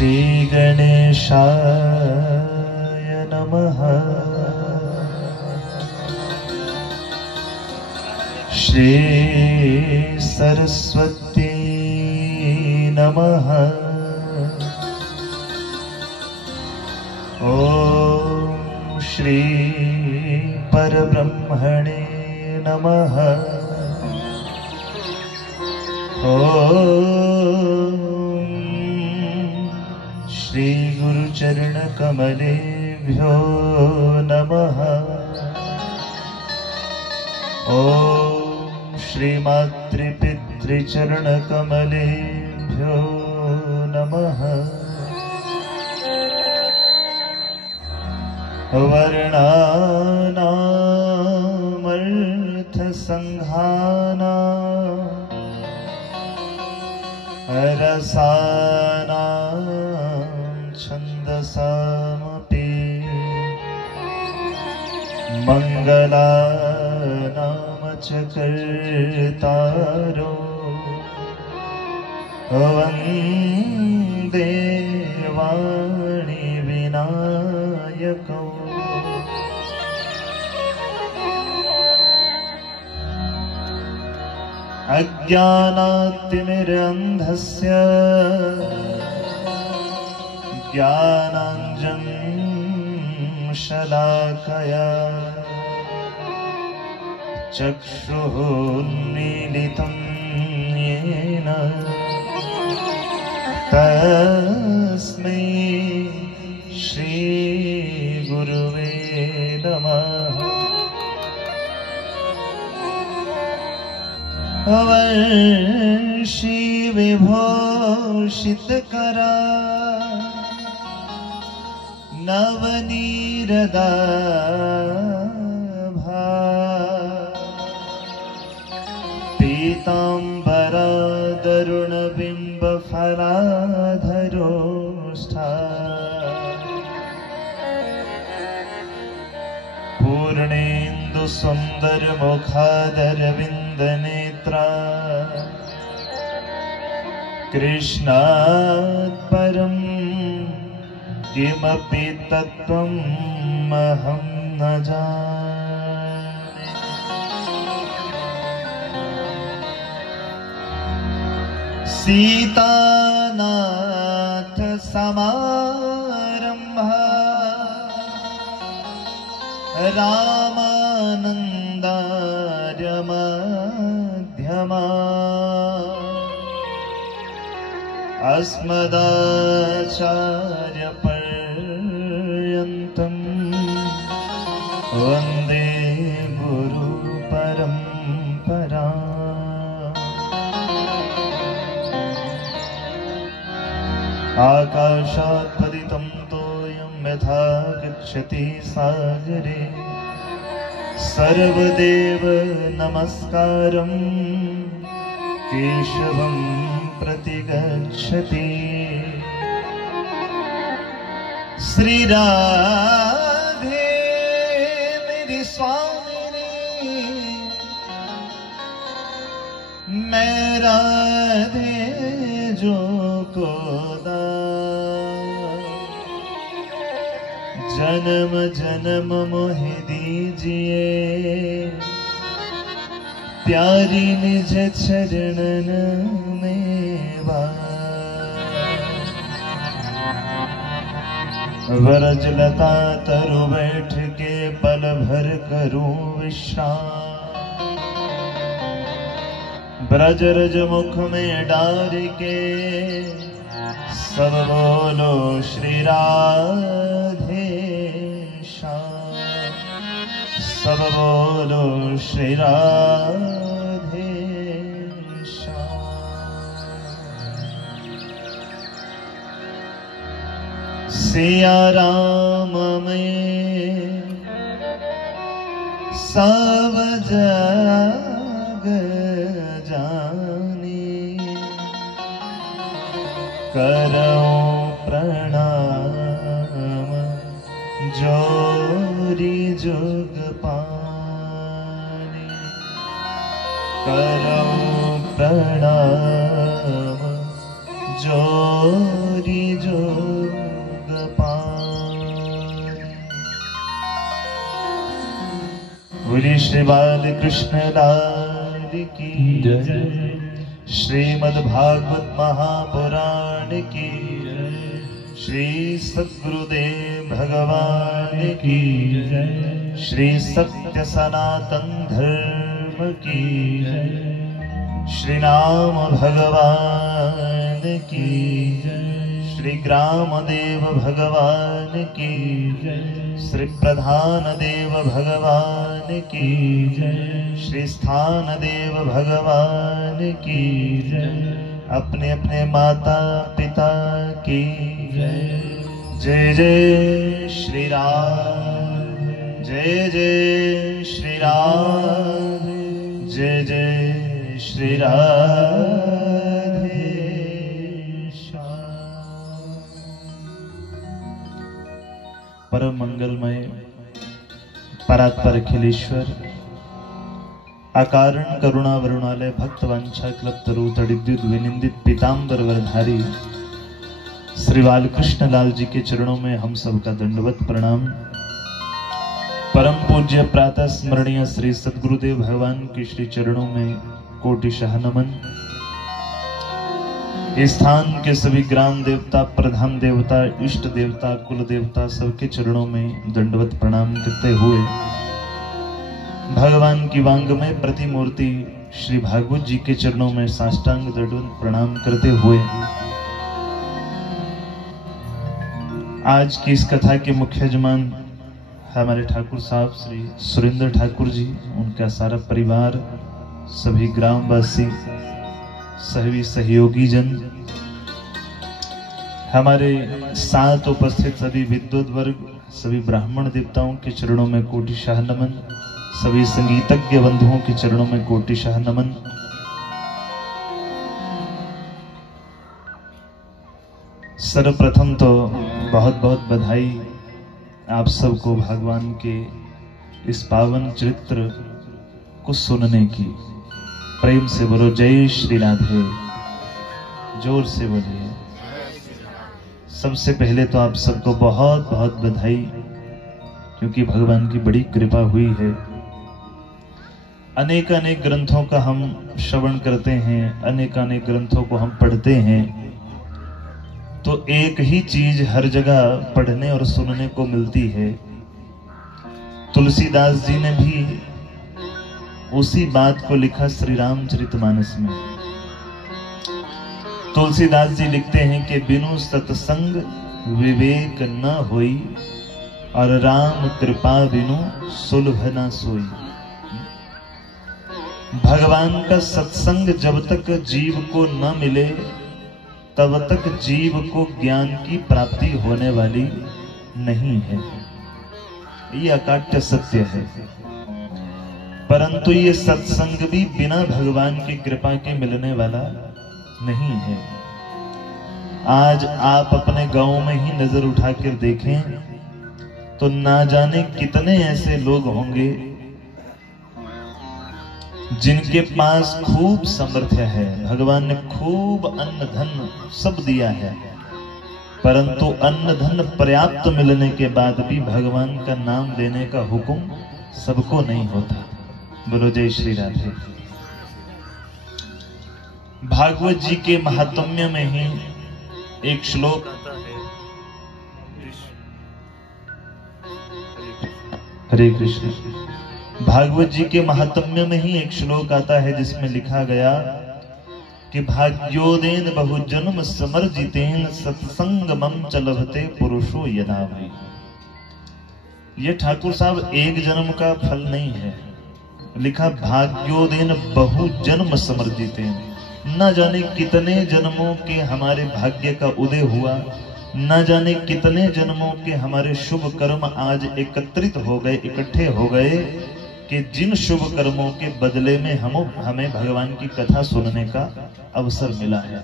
श्री गणेशाय नमः। श्री सरस्वती नमः। ओम श्री परब्रह्मणे नमः। ओम श्री गुरुचरण कमलेभ्यो नमः। ओम श्री मातृपितृचरण कमलेभ्यो नमः। वर्णानामर्थ संघाना रसानां छन्दसामपि मंगलानां च कर्तारो वन्दे वाणी विनायकौ। अज्ञानातिमिरन्धस्य ज्ञानाञ्जनशलाकया चक्षुः उन्मीलितं येन तस्मै श्री गुरुवे नमः। वर्षि विभूषितकरा नवनीरदाभा पीताम्बरा तरुणबिम्बफलाधरोष्ठा पूर्णेन्दु सुन्दरमुखादरविन्दनेत्रा कृष्णात् परं किमपि तत्त्वम् अहं न जाने। सीतानाथ समारम्भा रामानन्दार्य मध्यमा अस्मदाचार्यपर्यन्तं वन्दे गुरुपरम्परा। आकाशात् पतितं तोयं यथा गच्छति सागरे सर्वदेव नमस्कारं केशवं प्रतिगच्छति। श्री राधे मेरी स्वामिनी मैं राधे जो को जन्म जन्म मोहि दीजिए प्यारी निज चरणन में वरजलता तरु बैठ के पल भर करूं विश्राम ब्रजरज मुख में डार के सब बोलो श्री राधे श्याम। सब बोलो श्री राधे श्याम। सिया राम में सब जग जानी करो प्रणाम जोरी जुग पानी। करो प्रणाम जोरी जुग श्री बालकृष्ण लाल की जय। श्रीमद् भागवत महापुराण की जय। श्री सद्गुरुदेव भगवान की जय। श्री सत्य सनातन धर्म की जय। श्री राम भगवान की जय। श्री ग्राम देव भगवान की जय। श्री प्रधान देव भगवान की जय। श्री स्थान देव भगवान की जय। अपने अपने माता पिता की जय। जय जय श्री राम, जय जय श्री राम, जय जय श्री राधे श्याम। परम मंगलमय परात्पर अखिलेश्वर अकारण करुणा वरुणालय भक्त वांछा क्लप्तरू तडिद्युत विनिंदित पीतांबर वरधारी श्री बालकृष्ण लाल जी के चरणों में हम सबका दंडवत प्रणाम। परम पूज्य प्रातः स्मरणीय श्री सद्गुरुदेव भगवान के श्री चरणों में कोटिशः नमन। इस स्थान के सभी ग्राम देवता, प्रधान देवता, इष्ट देवता, कुल देवता सबके चरणों में दंडवत प्रणाम करते हुए भगवान की वांगमय प्रतिमूर्ति श्री भागवत जी के चरणों में साष्टांग दंडवत प्रणाम करते हुए आज की इस कथा के मुख्य यजमान हमारे ठाकुर साहब श्री सुरेंद्र ठाकुर जी, उनका सारा परिवार, सभी ग्रामवासी, सभी सहयोगी जन, हमारे साथ उपस्थित सभी विद्वत वर्ग, सभी ब्राह्मण देवताओं के चरणों में कोटिशः नमन। सभी संगीतज्ञ बंधुओं के चरणों में कोटिशः नमन। सर्वप्रथम तो बहुत बहुत बधाई आप सबको भगवान के इस पावन चरित्र को सुनने की। प्रेम से बोलो जय श्री राधे, जोर से बोलिए। सबसे पहले तो आप सबको बहुत बहुत बधाई, क्योंकि भगवान की बड़ी कृपा हुई है। अनेक अनेक ग्रंथों का हम श्रवण करते हैं, अनेक अनेक ग्रंथों को हम पढ़ते हैं, तो एक ही चीज हर जगह पढ़ने और सुनने को मिलती है। तुलसीदास जी ने भी उसी बात को लिखा श्री रामचरितमानस में। तुलसीदास जी लिखते हैं कि बिनु सत्संग विवेक न होई, और राम कृपा बिनु सुलभ न सोई। भगवान का सत्संग जब तक जीव को न मिले तब तक जीव को ज्ञान की प्राप्ति होने वाली नहीं है। ये अकाट्य सत्य है। परंतु ये सत्संग भी बिना भगवान की कृपा के मिलने वाला नहीं है। आज आप अपने गांव में ही नजर उठाकर देखें तो ना जाने कितने ऐसे लोग होंगे जिनके पास खूब सामर्थ्य है, भगवान ने खूब अन्न धन सब दिया है, परंतु अन्न धन पर्याप्त मिलने के बाद भी भगवान का नाम लेने का हुक्म सबको नहीं होता। बोलो जय श्री राधे। भागवत जी के महात्म्य में ही एक श्लोक आता है। हरे कृष्ण। भागवत जी के महात्म्य में ही एक श्लोक आता है जिसमें लिखा गया कि भाग्योदेन बहुजन्म समर्जितेन सत्संगमं च लभते पुरुषो यदा वै। ये ठाकुर साहब एक जन्म का फल नहीं है, लिखा भाग्योदेन बहुजन्म समर्जितेन। न जाने कितने जन्मों के हमारे भाग्य का उदय हुआ, न जाने कितने जन्मों के हमारे शुभ कर्म आज एकत्रित हो गए, इकट्ठे हो गए कि जिन शुभ कर्मों के बदले में हमें भगवान की कथा सुनने का अवसर मिला है।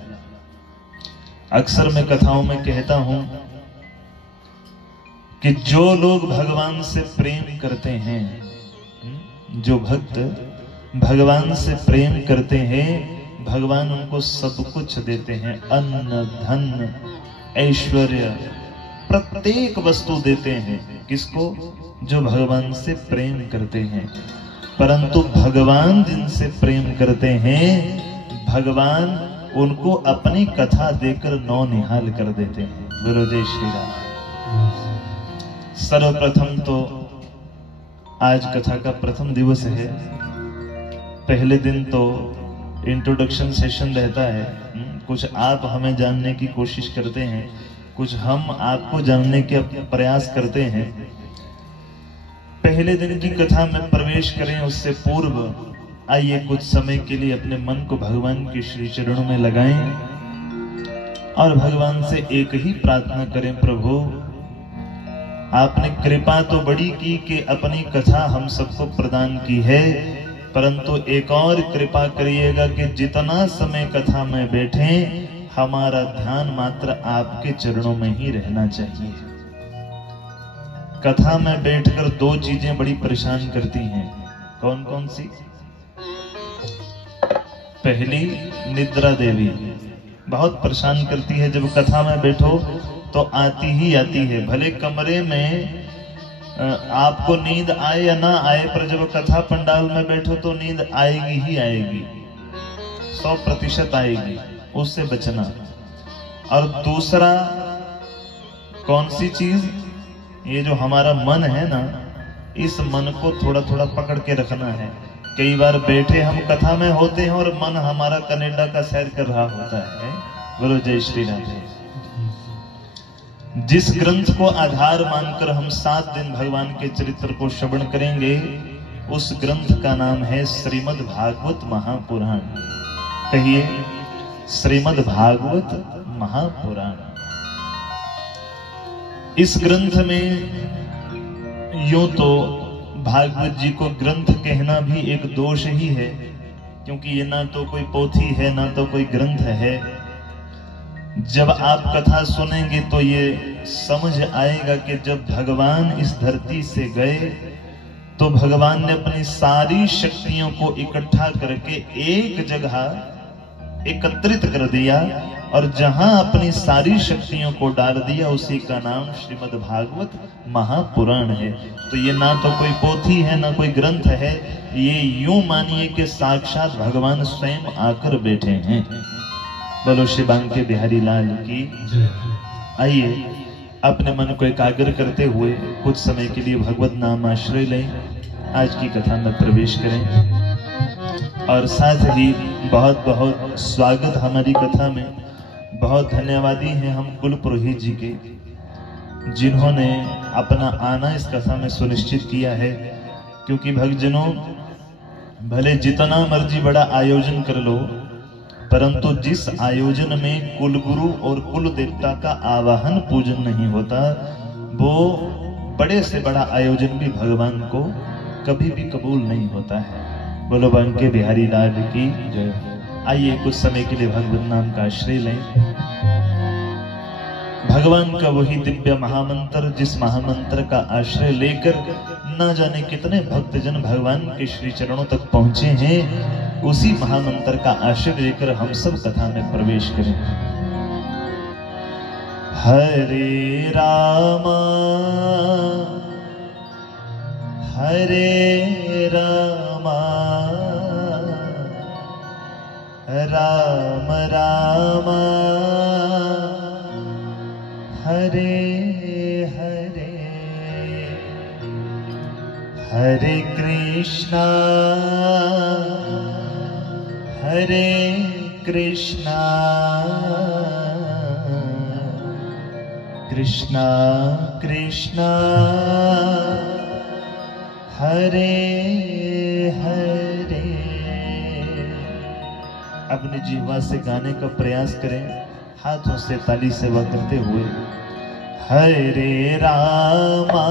अक्सर मैं कथाओं में कहता हूं कि जो लोग भगवान से प्रेम करते हैं, जो भक्त भगवान से प्रेम करते हैं, भगवान उनको सब कुछ देते हैं। अन्न धन ऐश्वर्य प्रत्येक वस्तु देते हैं। किसको? जो भगवान से प्रेम करते हैं। परंतु भगवान जिनसे प्रेम करते हैं, भगवान उनको अपनी कथा देकर नौनिहाल कर देते हैं। गुरु जय श्री राम। सर्वप्रथम तो आज कथा का प्रथम दिवस है। पहले दिन तो इंट्रोडक्शन सेशन रहता है, कुछ आप हमें जानने की कोशिश करते हैं, कुछ हम आपको जानने के प्रयास करते हैं। पहले दिन की कथा में प्रवेश करें उससे पूर्व आइए कुछ समय के लिए अपने मन को भगवान के श्री चरणों में लगाएं और भगवान से एक ही प्रार्थना करें, प्रभु आपने कृपा तो बड़ी की कि अपनी कथा हम सबको प्रदान की है, परंतु एक और कृपा करिएगा कि जितना समय कथा में बैठे हमारा ध्यान मात्र आपके चरणों में ही रहना चाहिए। कथा में बैठकर दो चीजें बड़ी परेशान करती हैं। कौन कौन सी? पहली निद्रा देवी बहुत परेशान करती है। जब कथा में बैठो तो आती ही आती है, भले कमरे में आपको नींद आए या ना आए, पर जब कथा पंडाल में बैठो तो नींद आएगी ही आएगी, 100% आएगी, उससे बचना। और दूसरा कौन सी चीज? ये जो हमारा मन है ना, इस मन को थोड़ा थोड़ा पकड़ के रखना है। कई बार बैठे हम कथा में होते हैं और मन हमारा कनाडा का सैर कर रहा होता है। बोलो जय श्री राम। जिस ग्रंथ को आधार मानकर हम 7 दिन भगवान के चरित्र को श्रवण करेंगे, उस ग्रंथ का नाम है श्रीमद् भागवत महापुराण। कहिए, श्रीमद् भागवत महापुराण। इस ग्रंथ में यूं तो भागवत जी को ग्रंथ कहना भी एक दोष ही है, क्योंकि ये ना तो कोई पोथी है ना तो कोई ग्रंथ है। जब आप कथा सुनेंगे तो ये समझ आएगा कि जब भगवान इस धरती से गए तो भगवान ने अपनी सारी शक्तियों को इकट्ठा करके एक जगह एकत्रित कर दिया और जहां अपनी सारी शक्तियों को डाल दिया उसी का नाम श्रीमद् भागवत महापुराण है। तो ये ना तो कोई पोथी है ना कोई ग्रंथ है, ये यूं मानिए कि साक्षात भगवान स्वयं आकर बैठे हैं। बोलो श्री बांके बिहारी लाल की। आइए अपने मन को एकाग्र करते हुए कुछ समय के लिए भगवत नाम आश्रय लें, आज की कथा में प्रवेश करें और साथ ही बहुत बहुत स्वागत हमारी कथा में। बहुत धन्यवादी हैं हम कुल पुरोहित जी के, जिन्होंने अपना आना इस कथा में सुनिश्चित किया है। क्योंकि भक्तजनों, भले जितना मर्जी बड़ा आयोजन कर लो, परंतु जिस आयोजन में कुल गुरु और कुल देवता का आवाहन पूजन नहीं होता, वो बड़े से बड़ा आयोजन भी भगवान को कभी भी कबूल नहीं होता है। बोलो बांके बिहारी लाल की जय। आइए कुछ समय के लिए भगवत नाम का आश्रय लें। भगवान का वही दिव्य महामंत्र, जिस महामंत्र का आश्रय लेकर न जाने कितने भक्तजन भगवान के श्री चरणों तक पहुंचे हैं, उसी महामंत्र का आश्रय लेकर हम सब कथा में प्रवेश करें। हरे रामा हरे रामा राम रामा हरे हरे, हरे कृष्णा कृष्णा कृष्णा हरे हरे। अपनी जीवा से गाने का प्रयास करें, हाथों से ताली सेवा करते हुए। हरे रामा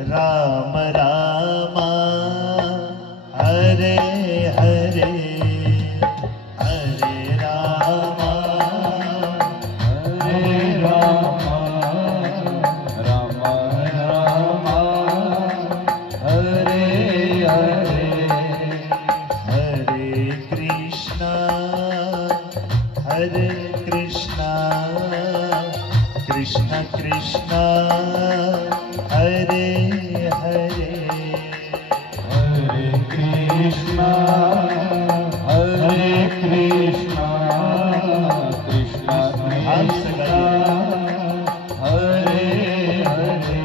राम रामा हरे हरे, हरे रामा राम रामा हरे हरे, हरे कृष्णा कृष्णा कृष्णा कृष्णा हरे कृष्णा कृष्णा कृष्णा हरे हरे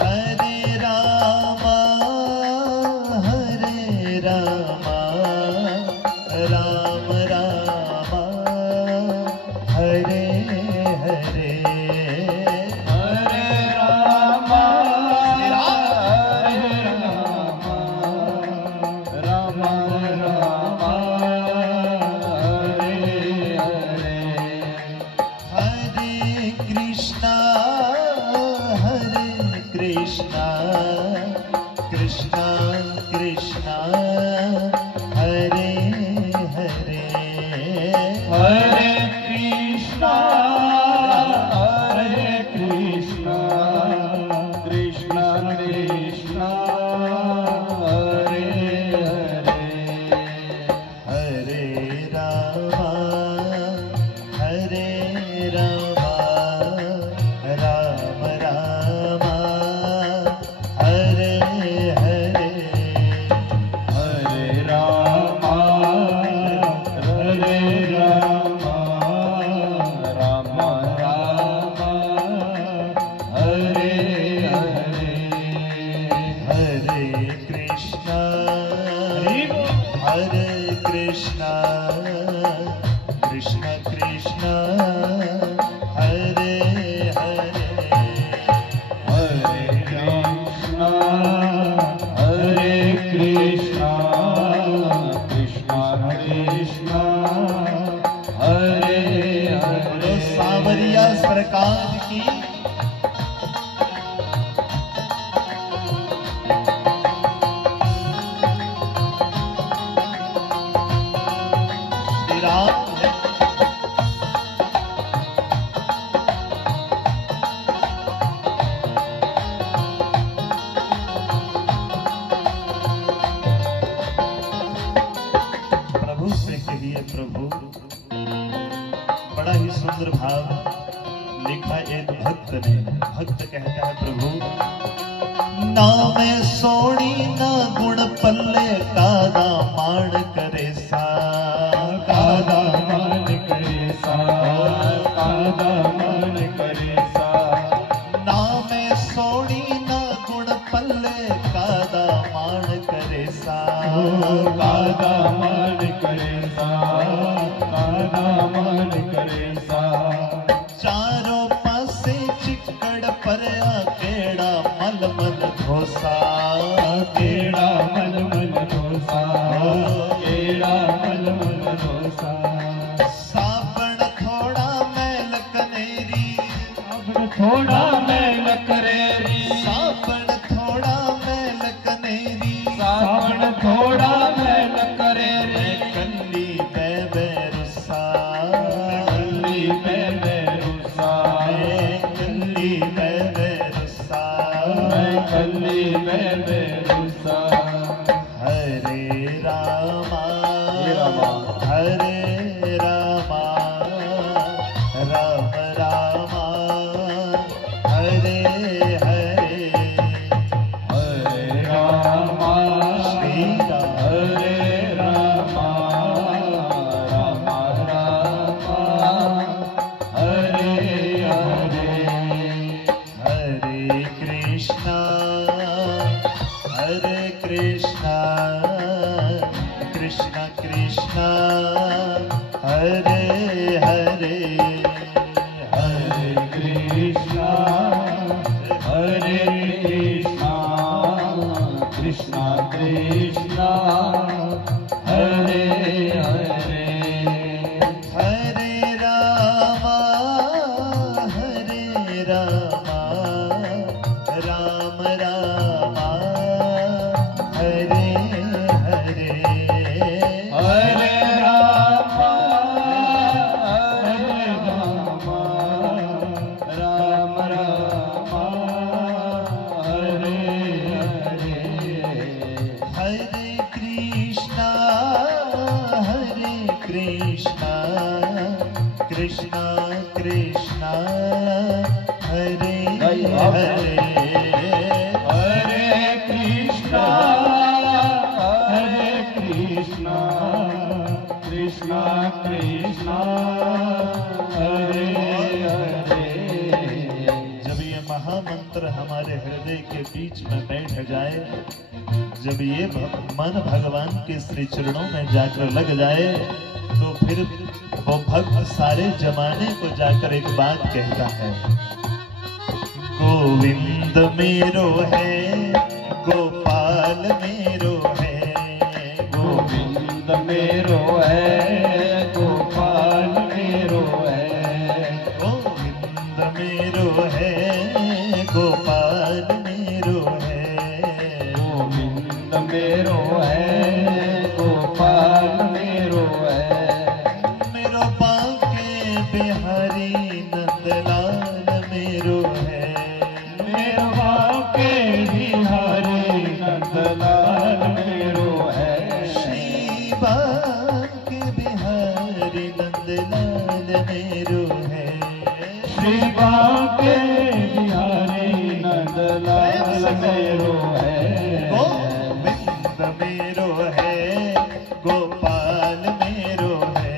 हरे रामा राम रामा हरे हरे हरे रामा राम राम हरे हरे हरे कृष्णा कृष्णा कृष्णा हरे हरे हरे कृष्णा कृष्णा कृष्णा हरे हरे हरे रामा राम राम हरे हरे हरे रामा राम राम हरे हरे हरे कृष्णा कृष्ण कृष्ण हरे हरे हरे कृष्णा कृष्णा कृष्णा हरे बोलो हरे सांवरिया सरकार की श्री राम प्रभु से कहिए प्रभु। बड़ा ही सुंदर भाव लिखा एक भक्त ने। भक्त कहता है प्रभु ना मैं सोनी ना गुण पल्ले कादा मान करे सा कादा मान करे सा कादा मान करे सा ना मैं सोनी ना गुण पल्ले कादा मान करे सा कादा मान करे सा कादा मान करे सा चारों पासे चिक्कड़ परया केड़ा मलमल धोसा केड़ा मलमल डोसा केड़ा मलमल डोसा साबण थोड़ा मैल कनेरी अब थोड़ा मैल करेरी साबण थोड़ा मैल कनेरी सावन थोड़ा मैल करेरी कल्ली बेबे रुसा कल्ली बेबे रुसा कल्ली बेबे रुसा मैं कल्ली बेबे रुसा हरे रामा हरे रामा राम रामा हरे हरे हरे रामा श्री राम हरे रामा राम राम हरे हरे हरे कृष्णा कृष्ण कृष्ण हरे हरे हरे कृष्णा कृष्णा कृष्णा हरे हरे हरे रामा राम राम हरे हरे हरे रामा राम राम हरे हरे हरे कृष्णा कृष्ण कृष्ण हरे हरे हरे कृष्णा कृष्णा कृष्णा हरे हरे। जब ये महामंत्र हमारे हृदय के बीच में बैठ जाए, जब ये मन भगवान के श्री चरणों में जाकर लग जाए, तो फिर वो भक्त सारे जमाने को जाकर एक बात कहता है, गोविंद मेरो है, गोपाल मेरो है, गोविंद मेरो है, गोपाल मेरो है, गोविंद मेरो है, गोपाल मेरो है, गोविंद मेरो है, गोपाल मेरो है, मेरो बांके बिहारी नंदलाल मेरो है, मेरो बांके बिहारी नंदलाल मेरो है, श्री बांके बिहारी नंदलाल मेरो है, श्री बांके बिहारी नंदलाल मेरो है, गोविंद मेरो है, गोपाल मेरो है,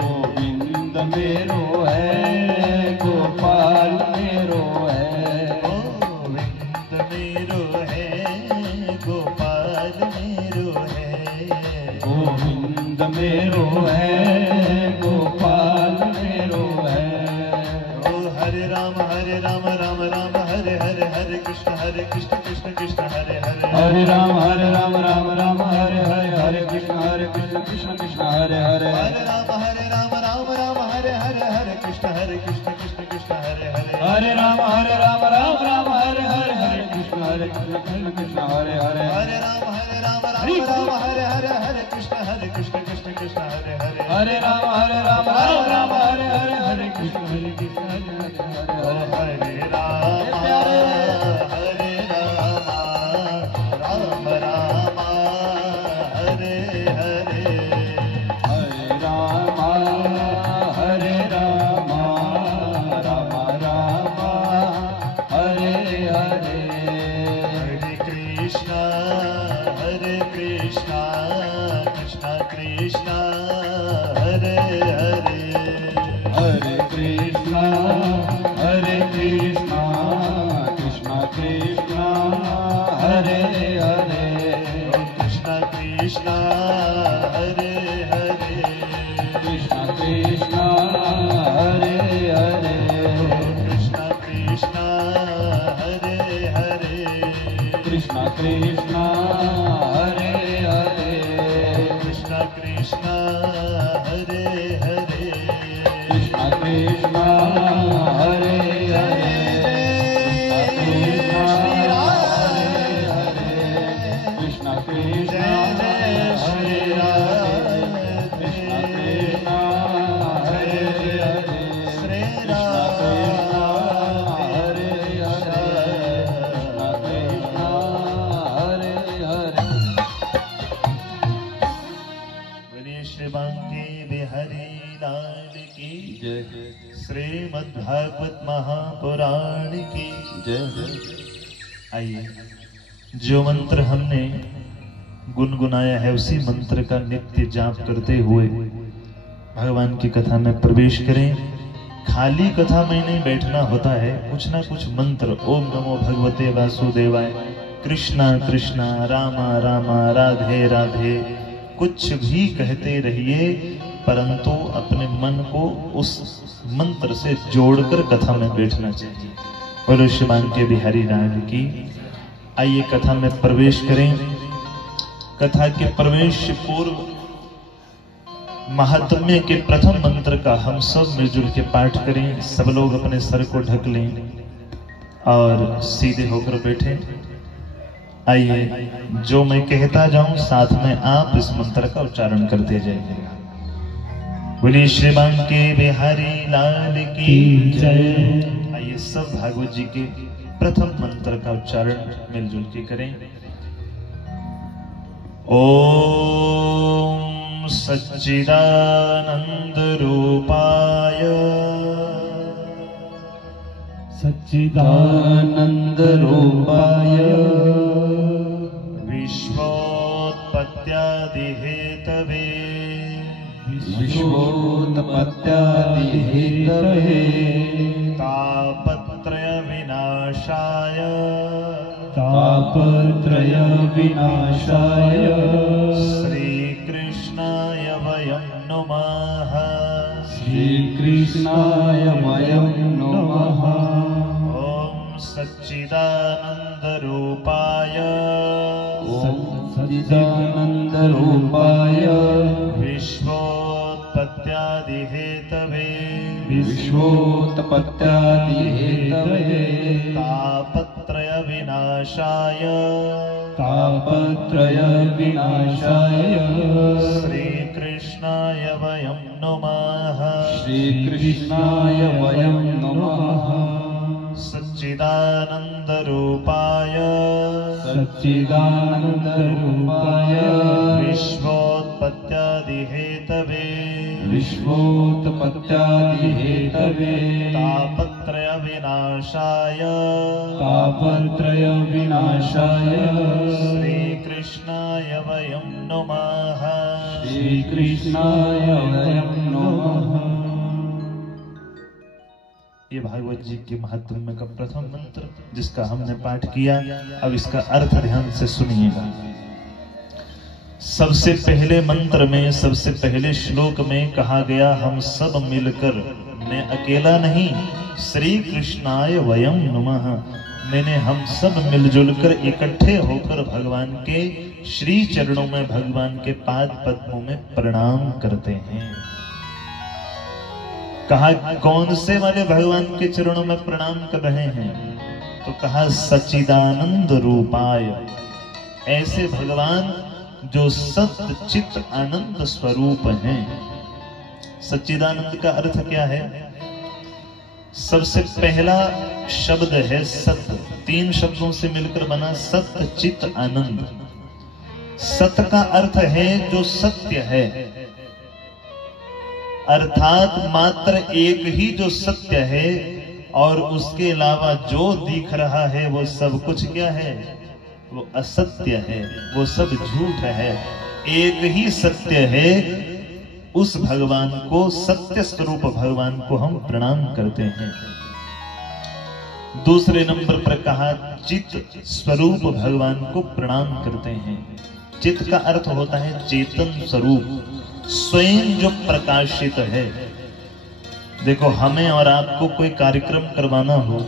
गोविंद मेरो है, गोपाल मेरो है, गोविंद मेरो है, गोपाल मेरो है, गोविंद मेरो है, गोपाल मेरो है। ओ हरे राम राम राम हरे हरे, हरे कृष्ण कृष्ण कृष्ण हरे हरे, हरे राम राम राम हरे हरे, हरे कृष्ण कृष्ण कृष्ण हरे हरे, हरे राम राम हरे हरे, हरे कृष्ण कृष्ण कृष्ण हरे हरे, हरे राम राम राम हरे हरे, हरे कृष्ण कृष्ण कृष्ण हरे हरे, हरे राम राम हरे हरे, हरे कृष्ण कृष्ण कृष्ण हरे हरे, हरे राम राम हरे हरे, हरे कृष्ण कृष्ण हरे हरे, हरे राम राम राम हरे हरे, हरे राम राम राम हरे हरे, हरे कृष्णा कृष्ण कृष्ण हरे हरे, हरे कृष्णा कृष्ण कृष्ण हरे हरे, कृष्ण कृष्ण हरे हरे, कृष्ण कृष्ण हरे हरे, कृष्ण कृष्ण हरे हरे, कृष्ण कृष्ण हरे हरे, कृष्ण कृष्ण हरे हरे, कृष्ण कृष्ण हरे हरे, श्री राम कृष्ण कृष्ण जय श्री राम, कृष्ण कृष्ण हरे हरे, श्री कृष्ण राम हरे हरे, कृष्ण कृष्ण हरे हरे। बोलिए श्री बांके बिहारी लाल की जय श्रीमद्भागवत महापुराण की जय। आइए, जो मंत्र हमने गुनगुनाया है उसी मंत्र का नित्य जाप करते हुए भगवान की कथा में प्रवेश करें। खाली कथा में नहीं बैठना होता है, कुछ ना कुछ मंत्र, ओम नमो भगवते वासुदेवाय, कृष्णा कृष्णा रामा रामा राधे राधे, कुछ भी कहते रहिए, परंतु अपने मन को उस मंत्र से जोड़कर कथा में बैठना चाहिए। बोलो श्री बांके बिहारी लाल की। आइए कथा में प्रवेश करें। कथा के प्रवेश पूर्व महात्म्य के प्रथम मंत्र का हम सब मिलजुल के पाठ करें। सब लोग अपने सर को ढक लें और सीधे होकर बैठें। आइए, जो मैं कहता जाऊं साथ में आप इस मंत्र का उच्चारण करते जाइएगा। बोलिए श्री बांके बिहारी लाल की जय। आइए सब भागवत जी के प्रथम मंत्र का उच्चारण मिलजुल के करें। ओम सच्चिदानंद रूपाय सच्चिदानंद रूपाय विश्वोत्पत्त्यादि हेतवे विश्वोत्पत्त्यादि हेतवे तापत्रय विनाशाय तापत्रय विनाशाय श्री कृष्णाय वयं नुमः श्री कृष्णाय वयं नुमः ओम सच्चिदानंद रूपाय ओम सच्चिदानंद रूपाय विश्वोत्पत्त्यादि हेतवे विश्वोत्पत्त्यादि हेतवे तापत्रय विनाशाय तापत्रय विनाशाय श्री कृष्णाय वयं नुमः श्री कृष्णाय वयं नुमः सच्चिदानंद रूपाय सच्चिदानंद रूपाय विश्वोत्पत्त्यादि हेतवे विश्वोत्पत्त्यादि हेतवे तापत्रय विनाशाय तापत्रय विनाशाय श्री कृष्णाय वयं नुमः श्री कृष्णाय वयं नुमः। ये भागवत जी के महात्म्य का प्रथम मंत्र जिसका हमने पाठ किया। अब इसका अर्थ ध्यान से सुनिएगा। सबसे पहले मंत्र में, सबसे पहले श्लोक में कहा गया हम सब मिलकर, मैं अकेला नहीं, श्री कृष्णाय वयं नुमः, मैंने हम सब मिलजुल कर इकट्ठे होकर भगवान के श्री चरणों में, भगवान के पाद पद्मों में प्रणाम करते हैं। कहा कौन से वाले भगवान के चरणों में प्रणाम कर रहे हैं? तो कहा सच्चिदानंद रूपाय, ऐसे भगवान जो सत्य चित्त आनंद स्वरूप हैं। सच्चिदानंद का अर्थ क्या है? सबसे पहला शब्द है सत्य, 3 शब्दों से मिलकर बना सत्य चित्त आनंद। सत्य का अर्थ है जो सत्य है, अर्थात मात्र एक ही जो सत्य है, और उसके अलावा जो दिख रहा है वो सब कुछ क्या है? वो असत्य है, वो सब झूठ है। एक ही सत्य है, उस भगवान को, सत्य स्वरूप भगवान को हम प्रणाम करते हैं। दूसरे नंबर पर कहा चित्त स्वरूप भगवान को प्रणाम करते हैं। चित्त का अर्थ होता है चेतन स्वरूप, स्वयं जो प्रकाशित है। देखो हमें और आपको कोई कार्यक्रम करवाना हो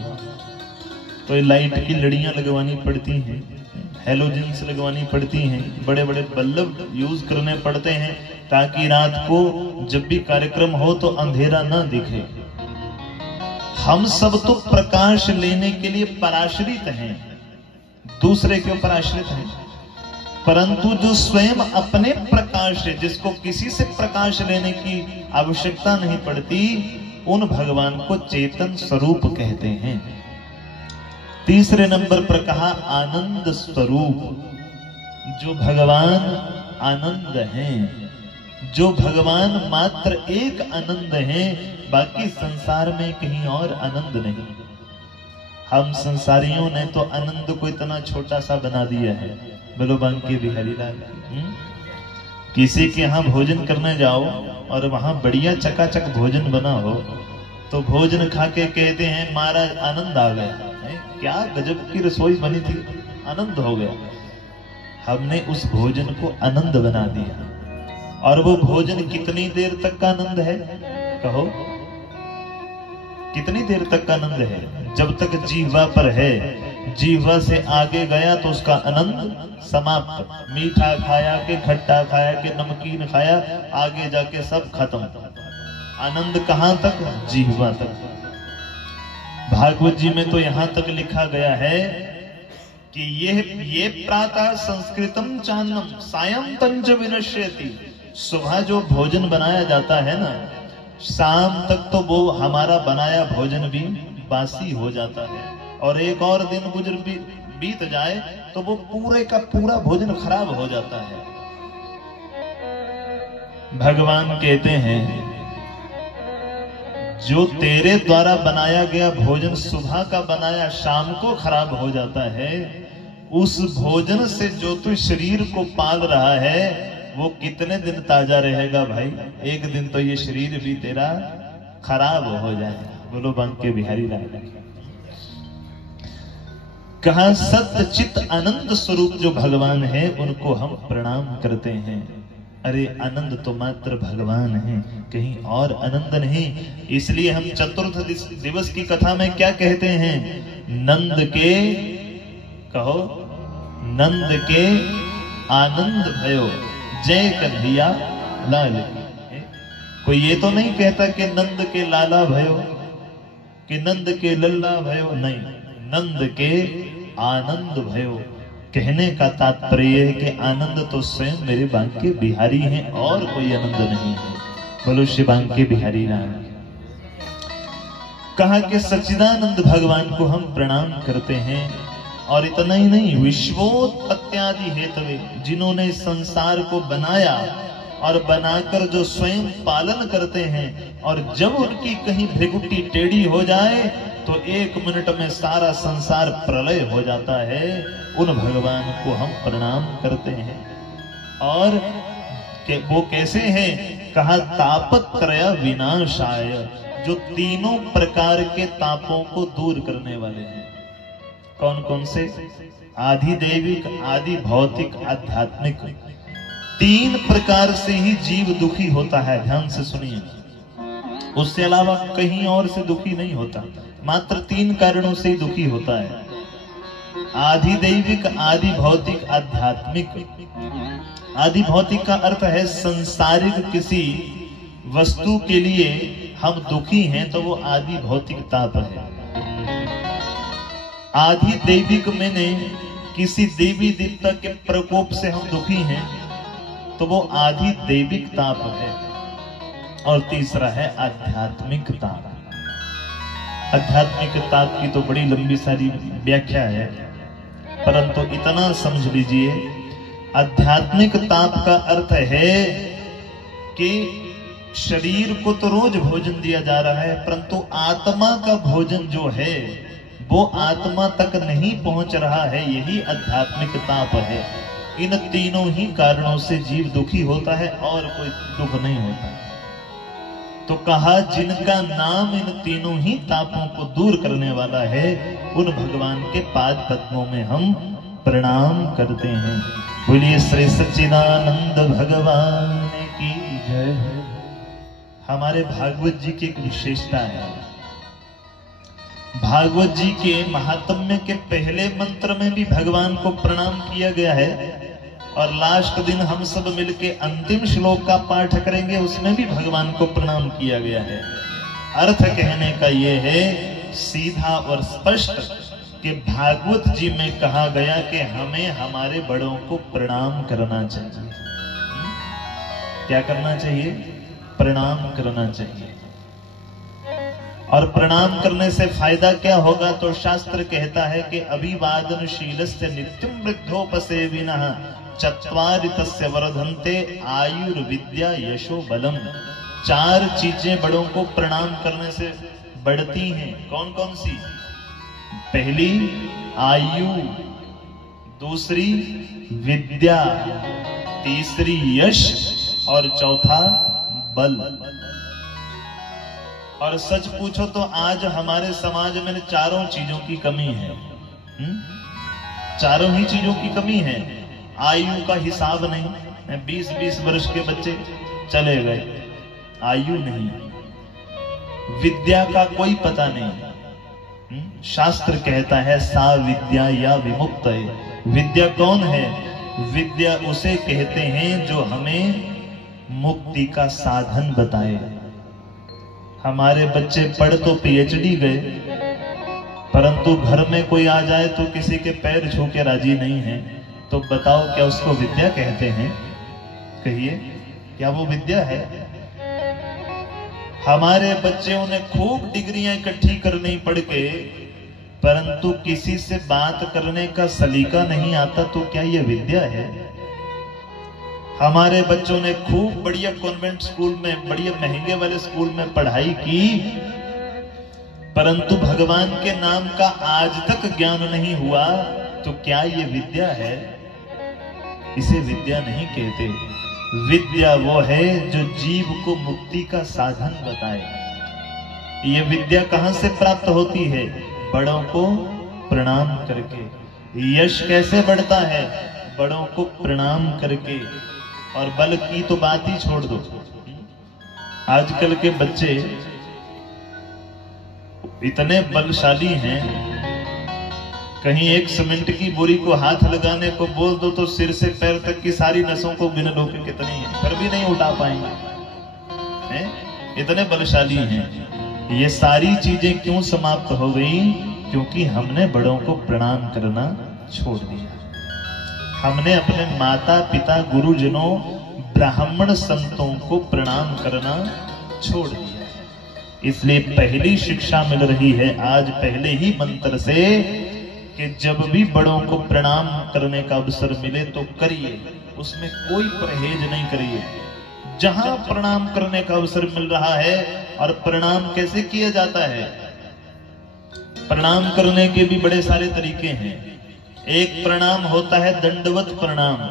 तो लाइट की लड़ियां लगवानी पड़ती हैं, हेलोजेंस लगवानी पड़ती हैं, बड़े बड़े बल्ब यूज करने पड़ते हैं ताकि रात को जब भी कार्यक्रम हो तो अंधेरा ना दिखे। हम सब तो प्रकाश लेने के लिए पराश्रित हैं, दूसरे के ऊपर आश्रित हैं, परंतु जो स्वयं अपने प्रकाश है, जिसको किसी से प्रकाश लेने की आवश्यकता नहीं पड़ती, उन भगवान को चेतन स्वरूप कहते हैं। तीसरे नंबर पर कहा आनंद स्वरूप, जो भगवान आनंद हैं, जो भगवान मात्र एक आनंद हैं, बाकी संसार में कहीं और आनंद नहीं। हम संसारियों ने तो आनंद को इतना छोटा सा बना दिया है। बोलो बांके बिहारी लाल। किसी के यहाँ भोजन करने जाओ और वहां बढ़िया चकाचक भोजन बना हो तो भोजन खा के कहते हैं महाराज आनंद आ गया, क्या गजब की रसोई बनी थी, आनंद हो गया। हमने उस भोजन को आनंद बना दिया। और वो भोजन कितनी देर तक का आनंद है? कहो कितनी देर तक का आनंद है? जब तक जीवा पर है, जीवा से आगे गया तो उसका आनंद समाप्त। मीठा खाया कि खट्टा खाया कि नमकीन खाया, आगे जाके सब खत्म। आनंद कहां तक? जीवा तक। भागवत जी में तो यहां तक लिखा गया है कि ये प्रातः संस्कृतम चान्नम सायं तंच विनश्यति। सुबह जो भोजन बनाया जाता है ना, शाम तक तो वो हमारा बनाया भोजन भी बासी हो जाता है, और एक और दिन गुजर बीत जाए तो वो पूरे का पूरा भोजन खराब हो जाता है। भगवान कहते हैं जो तेरे द्वारा बनाया गया भोजन सुबह का बनाया शाम को खराब हो जाता है, उस भोजन से जो तू शरीर को पाल रहा है वो कितने दिन ताजा रहेगा भाई? एक दिन तो ये शरीर भी तेरा खराब हो जाएगा। बोलो बांके बिहारी लाल। कहा सत्य चित आनंद स्वरूप जो भगवान है उनको हम प्रणाम करते हैं। अरे आनंद तो मात्र भगवान है, कहीं और आनंद नहीं। इसलिए हम चतुर्थ दिवस की कथा में क्या कहते हैं? नंद के, कहो, नंद के आनंद भयो जय कन्हैया लाल। कोई ये तो नहीं कहता कि नंद के लाला भयो, कि नंद के लल्ला भयो, नहीं, नंद के आनंद भयो। कहने का तात्पर्य है कि आनंद तो स्वयं मेरे बांके बिहारी हैं और कोई आनंद नहीं है। बोलो श्री बांके बिहारी राम। कहा कि सच्चिदानंद भगवान को हम प्रणाम करते हैं। और इतना ही नहीं, विश्वोत्पत्त्यादि हेतवे, जिन्होंने संसार को बनाया और बनाकर जो स्वयं पालन करते हैं, और जब उनकी कहीं भृगुटी टेढ़ी हो जाए तो 1 मिनट में सारा संसार प्रलय हो जाता है, उन भगवान को हम प्रणाम करते हैं। और वो कैसे हैं? कहा तापत्रय विनाशाय, जो तीनों प्रकार के तापों को दूर करने वाले हैं। कौन कौन से? आदि दैविक, आदि भौतिक, आध्यात्मिक। 3 प्रकार से ही जीव दुखी होता है। ध्यान से सुनिए, उससे अलावा कहीं और से दुखी नहीं होता, मात्र 3 कारणों से ही दुखी होता है। आदि दैविक, आदि भौतिक, आध्यात्मिक। आदि भौतिक का अर्थ है संसारिक किसी वस्तु के लिए हम दुखी हैं तो वो आदि भौतिक ताप है। आदि दैविक मैंने किसी देवी देवता के प्रकोप से हम दुखी हैं तो वो आदि दैविक ताप है। और तीसरा है आध्यात्मिक ताप। आध्यात्मिक ताप की तो बड़ी लंबी सारी व्याख्या है, परंतु इतना समझ लीजिए, आध्यात्मिक ताप का अर्थ है कि शरीर को तो रोज भोजन दिया जा रहा है, परंतु आत्मा का भोजन जो है वो आत्मा तक नहीं पहुंच रहा है, यही आध्यात्मिक ताप है। इन तीनों ही कारणों से जीव दुखी होता है और कोई दुख नहीं होता। तो कहा जिनका नाम इन तीनों ही तापों को दूर करने वाला है, उन भगवान के पाद पद्मों में हम प्रणाम करते हैं। बोलिए श्री सच्चिदानंद भगवान की जय। हमारे भागवत जी की एक विशेषता है, भागवत जी के महात्म्य के पहले मंत्र में भी भगवान को प्रणाम किया गया है, और लास्ट दिन हम सब मिलके अंतिम श्लोक का पाठ करेंगे, उसमें भी भगवान को प्रणाम किया गया है। अर्थ कहने का यह है सीधा और स्पष्ट कि भागवत जी में कहा गया कि हमें हमारे बड़ों को प्रणाम करना चाहिए। क्या करना चाहिए? प्रणाम करना चाहिए। और प्रणाम करने से फायदा क्या होगा? तो शास्त्र कहता है कि अभिवादनशीलस्य नित्यं वृद्धोपसेविनः चत्वारि तस्य वर्धन्ते आयुर्विद्या यशो बलम। 4 चीजें बड़ों को प्रणाम करने से बढ़ती हैं। कौन कौन सी? पहली आयु, दूसरी विद्या, तीसरी यश और चौथा बल। और सच पूछो तो आज हमारे समाज में 4 चीजों की कमी है। 4 ही चीजों की कमी है। आयु का हिसाब नहीं, 20-20 वर्ष के बच्चे चले गए, आयु नहीं। विद्या का कोई पता नहीं। शास्त्र कहता है सा विद्या या विमुक्त है। विद्या कौन है? विद्या उसे कहते हैं जो हमें मुक्ति का साधन बताए। हमारे बच्चे पढ़ तो पीएचडी गए, परंतु घर में कोई आ जाए तो किसी के पैर छू के राजी नहीं है, तो बताओ क्या उसको विद्या कहते हैं? कहिए, क्या वो विद्या है? हमारे बच्चों ने खूब डिग्रियां इकट्ठी करनी पड़ के, परंतु किसी से बात करने का सलीका नहीं आता, तो क्या ये विद्या है? हमारे बच्चों ने खूब बढ़िया कॉन्वेंट स्कूल में, बढ़िया महंगे वाले स्कूल में पढ़ाई की, परंतु भगवान के नाम का आज तक ज्ञान नहीं हुआ, तो क्या ये विद्या है? इसे विद्या नहीं कहते। विद्या वो है जो जीव को मुक्ति का साधन बताए। ये विद्या कहां से प्राप्त होती है? बड़ों को प्रणाम करके। यश कैसे बढ़ता है? बड़ों को प्रणाम करके। और बल की तो बात ही छोड़ दो। आजकल के बच्चे इतने बलशाली हैं, कहीं एक सीमेंट की बोरी को हाथ लगाने को बोल दो तो सिर से पैर तक की सारी नसों को बिन रोके कितनी है, फिर भी नहीं उठा पाएंगे हैं? इतने बलशाली हैं। ये सारी चीजें क्यों समाप्त हो गई? क्योंकि हमने बड़ों को प्रणाम करना छोड़ दिया। हमने अपने माता पिता गुरुजनों ब्राह्मण संतों को प्रणाम करना छोड़ दिया। इसलिए पहली शिक्षा मिल रही है आज पहले ही मंत्र से कि जब भी बड़ों को प्रणाम करने का अवसर मिले तो करिए, उसमें कोई परहेज नहीं करिए। जहां प्रणाम करने का अवसर मिल रहा है, और प्रणाम कैसे किया जाता है? प्रणाम करने के भी बड़े सारे तरीके हैं। एक प्रणाम होता है दंडवत प्रणाम।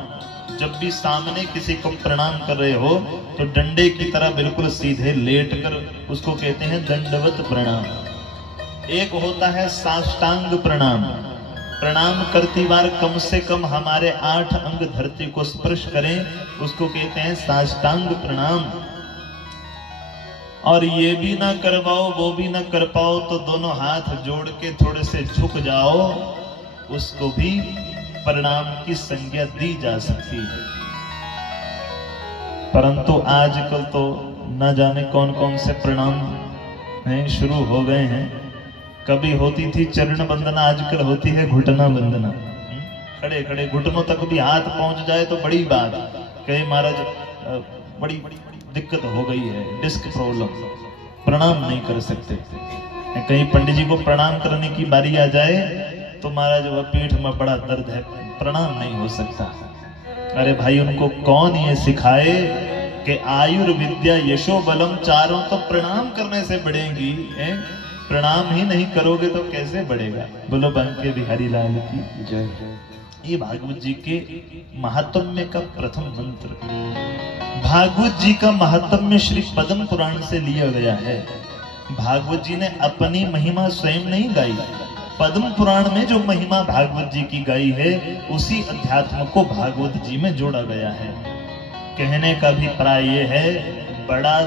जब भी सामने किसी को प्रणाम कर रहे हो तो डंडे की तरह बिल्कुल सीधे लेटकर उसको कहते हैं दंडवत प्रणाम। एक होता है साष्टांग प्रणाम। प्रणाम करती बार कम से कम हमारे 8 अंग धरती को स्पर्श करें, उसको कहते हैं साष्टांग प्रणाम। और ये भी ना करवाओ वो भी ना कर पाओ तो दोनों हाथ जोड़ के थोड़े से झुक जाओ, उसको भी प्रणाम की संज्ञा दी जा सकती है। परंतु आजकल तो न जाने कौन कौन से प्रणाम हैं शुरू हो गए हैं। कभी होती थी चरण वंदना, आजकल होती है घुटना वंदना। खड़े खड़े घुटनों तक भी हाथ पहुंच जाए तो बड़ी बात। कहे महाराज बड़ी दिक्कत हो गई है, डिस्क प्रॉब्लम, प्रणाम नहीं कर सकते। कहीं पंडित जी को प्रणाम करने की बारी आ जाए तो महाराज वह पीठ में बड़ा दर्द है, प्रणाम नहीं हो सकता। अरे भाई, उनको कौन ये सिखाए कि आयुर्विद्या यशो बलम चारों तो प्रणाम करने से बढ़ेंगी, प्रणाम ही नहीं करोगे तो कैसे बढ़ेगा? बोलो बांके बिहारी लाल की जय। ये भागवत जी के महात्म्य का प्रथम मंत्र। भागवत जी का महात्म्य श्री पद्म पुराण से लिया गया है। भागवत जी ने अपनी महिमा स्वयं नहीं गाई। पद्म पुराण में जो महिमा भागवत जी की गाई है, उसी अध्यात्म को भागवत जी में जोड़ा गया है। कहने का भी प्राय ये है, बड़ा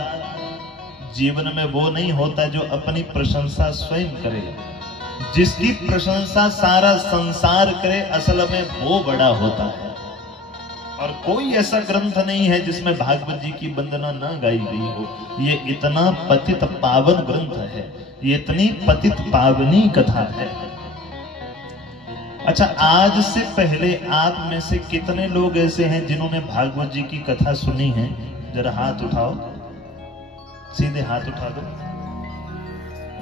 जीवन में वो नहीं होता जो अपनी प्रशंसा स्वयं करे। जिसकी प्रशंसा सारा संसार करे, असल में वो बड़ा होता है। और कोई ऐसा ग्रंथ नहीं है जिसमें भागवत जी की वंदना न गाई गई हो। ये इतना पतित पावन ग्रंथ है, ये इतनी पतित पावनी कथा है। अच्छा, आज से पहले आप में से कितने लोग ऐसे हैं जिन्होंने भागवत जी की कथा सुनी है? जरा हाथ उठाओ, सीधे हाथ उठा दो।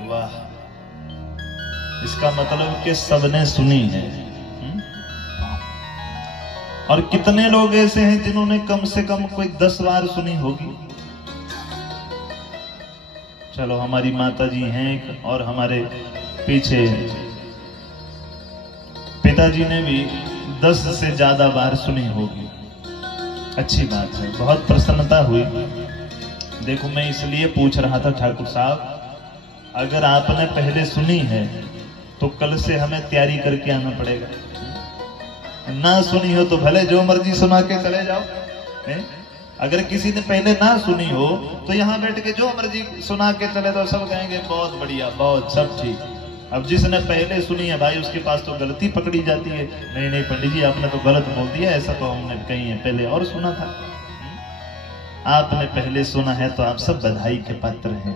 वाह, इसका मतलब कि सबने सुनी है। और कितने लोग ऐसे हैं जिन्होंने कम से कम कोई 10 बार सुनी होगी? चलो, हमारी माता जी हैं और हमारे पीछे पिताजी ने भी 10 से ज्यादा बार सुनी होगी। अच्छी बात है, बहुत प्रसन्नता हुई। देखो, मैं इसलिए पूछ रहा था ठाकुर साहब, अगर आपने पहले सुनी है तो कल से हमें तैयारी करके आना पड़ेगा। ना सुनी हो तो भले जो मर्जी सुना के चले जाओ। अगर किसी ने पहले ना सुनी हो तो यहाँ बैठ के जो मर्जी सुना के चले तो सब कहेंगे बहुत बढ़िया, बहुत सब ठीक। अब जिसने पहले सुनी है भाई, उसके पास तो गलती पकड़ी जाती है। नहीं नहीं पंडित जी, आपने तो गलत बोल दिया, ऐसा तो हमने कहीं है पहले और सुना था। आपने पहले सुना है तो आप सब बधाई के पात्र हैं।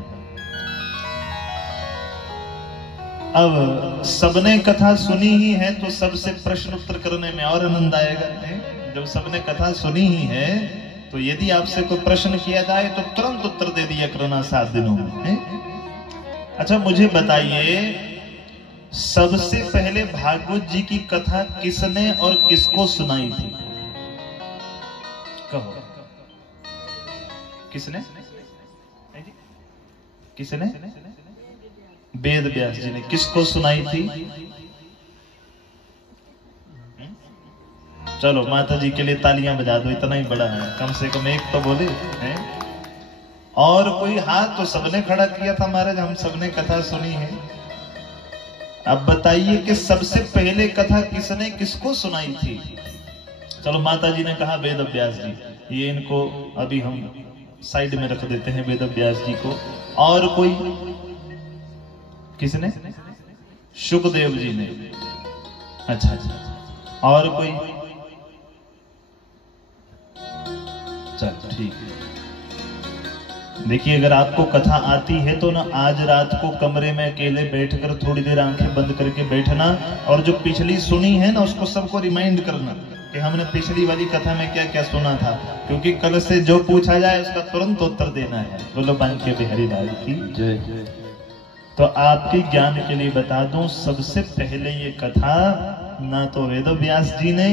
अब सबने कथा सुनी ही है तो सबसे प्रश्न उत्तर करने में और आनंद आएगा। जब सबने कथा सुनी ही है तो यदि आपसे कोई प्रश्न किया जाए तो तुरंत उत्तर दे दिया करना 7 दिनों में। अच्छा, मुझे बताइए, सबसे पहले भागवत जी की कथा किसने और किसको सुनाई थी? कहो, किसने? किसने? वेद व्यास जी ने। किसको सुनाई थी? चलो माता जी के लिए तालियां बजा दो, इतना ही बड़ा है, कम से कम एक तो बोले हैं। और कोई हाथ तो सबने खड़ा किया था महाराज, हम सबने कथा सुनी है। अब बताइए कि सबसे पहले कथा किसने किसको सुनाई थी? चलो माता जी ने कहा वेद व्यास जी, ये इनको अभी हम साइड में रख देते हैं वेद व्यास जी को। और कोई किसने? शुकदेव जी ने। अच्छा, और कोई? चल ठीक है। देखिए अगर आपको कथा आती है तो ना आज रात को कमरे में अकेले बैठकर थोड़ी देर आंखें बंद करके बैठना, और जो पिछली सुनी है ना उसको सबको रिमाइंड करना कि हमने पिछली वाली कथा में क्या क्या सुना था, क्योंकि कल से जो पूछा जाए उसका तुरंत उत्तर देना है। बोलो बांके बिहारी लाल की जय। तो आपके ज्ञान के लिए बता दूं, सबसे पहले ये कथा ना तो वेद व्यास जी ने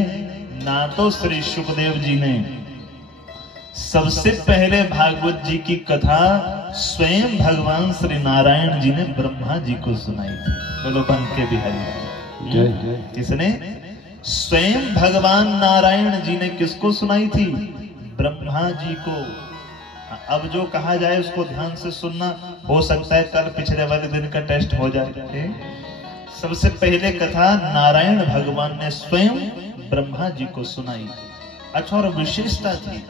ना तो श्री शुकदेव जी ने, सबसे पहले भागवत जी की कथा स्वयं भगवान श्री नारायण जी ने ब्रह्मा जी को सुनाई थी। बोलो बांके बिहारी जय। किसने? स्वयं भगवान नारायण जी ने किसको सुनाई थी? ब्रह्मा जी को। अब जो कहा जाए उसको ध्यान से सुनना, हो सकता है कल पिछले वाले दिन का टेस्ट हो जाए। सबसे पहले कथा नारायण भगवान ने स्वयं ब्रह्मा जी को सुनाई। अच्छा, और विशेषता थी,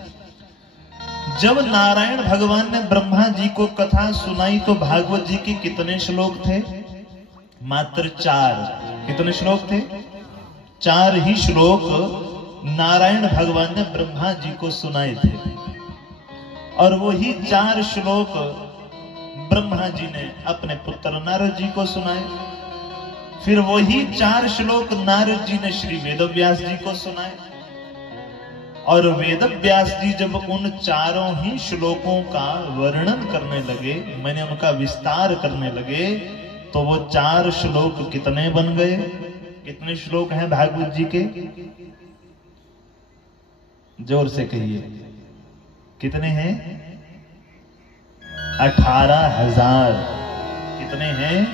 जब नारायण भगवान ने ब्रह्मा जी को कथा सुनाई तो भागवत जी के कितने श्लोक थे? मात्र 4। कितने श्लोक थे? 4 ही श्लोक नारायण भगवान ने ब्रह्मा जी को सुनाए थे, और वही 4 श्लोक ब्रह्मा जी ने अपने पुत्र नारद जी को सुनाए। फिर वही 4 श्लोक नारद जी ने श्री वेद व्यास जी को सुनाए, और वेद व्यास जी जब उन 4 ही श्लोकों का वर्णन करने लगे, मैंने उनका विस्तार करने लगे, तो वो 4 श्लोक कितने बन गए? कितने श्लोक हैं भागवत जी के? जोर से कहिए, कितने हैं? 18,000। कितने हैं?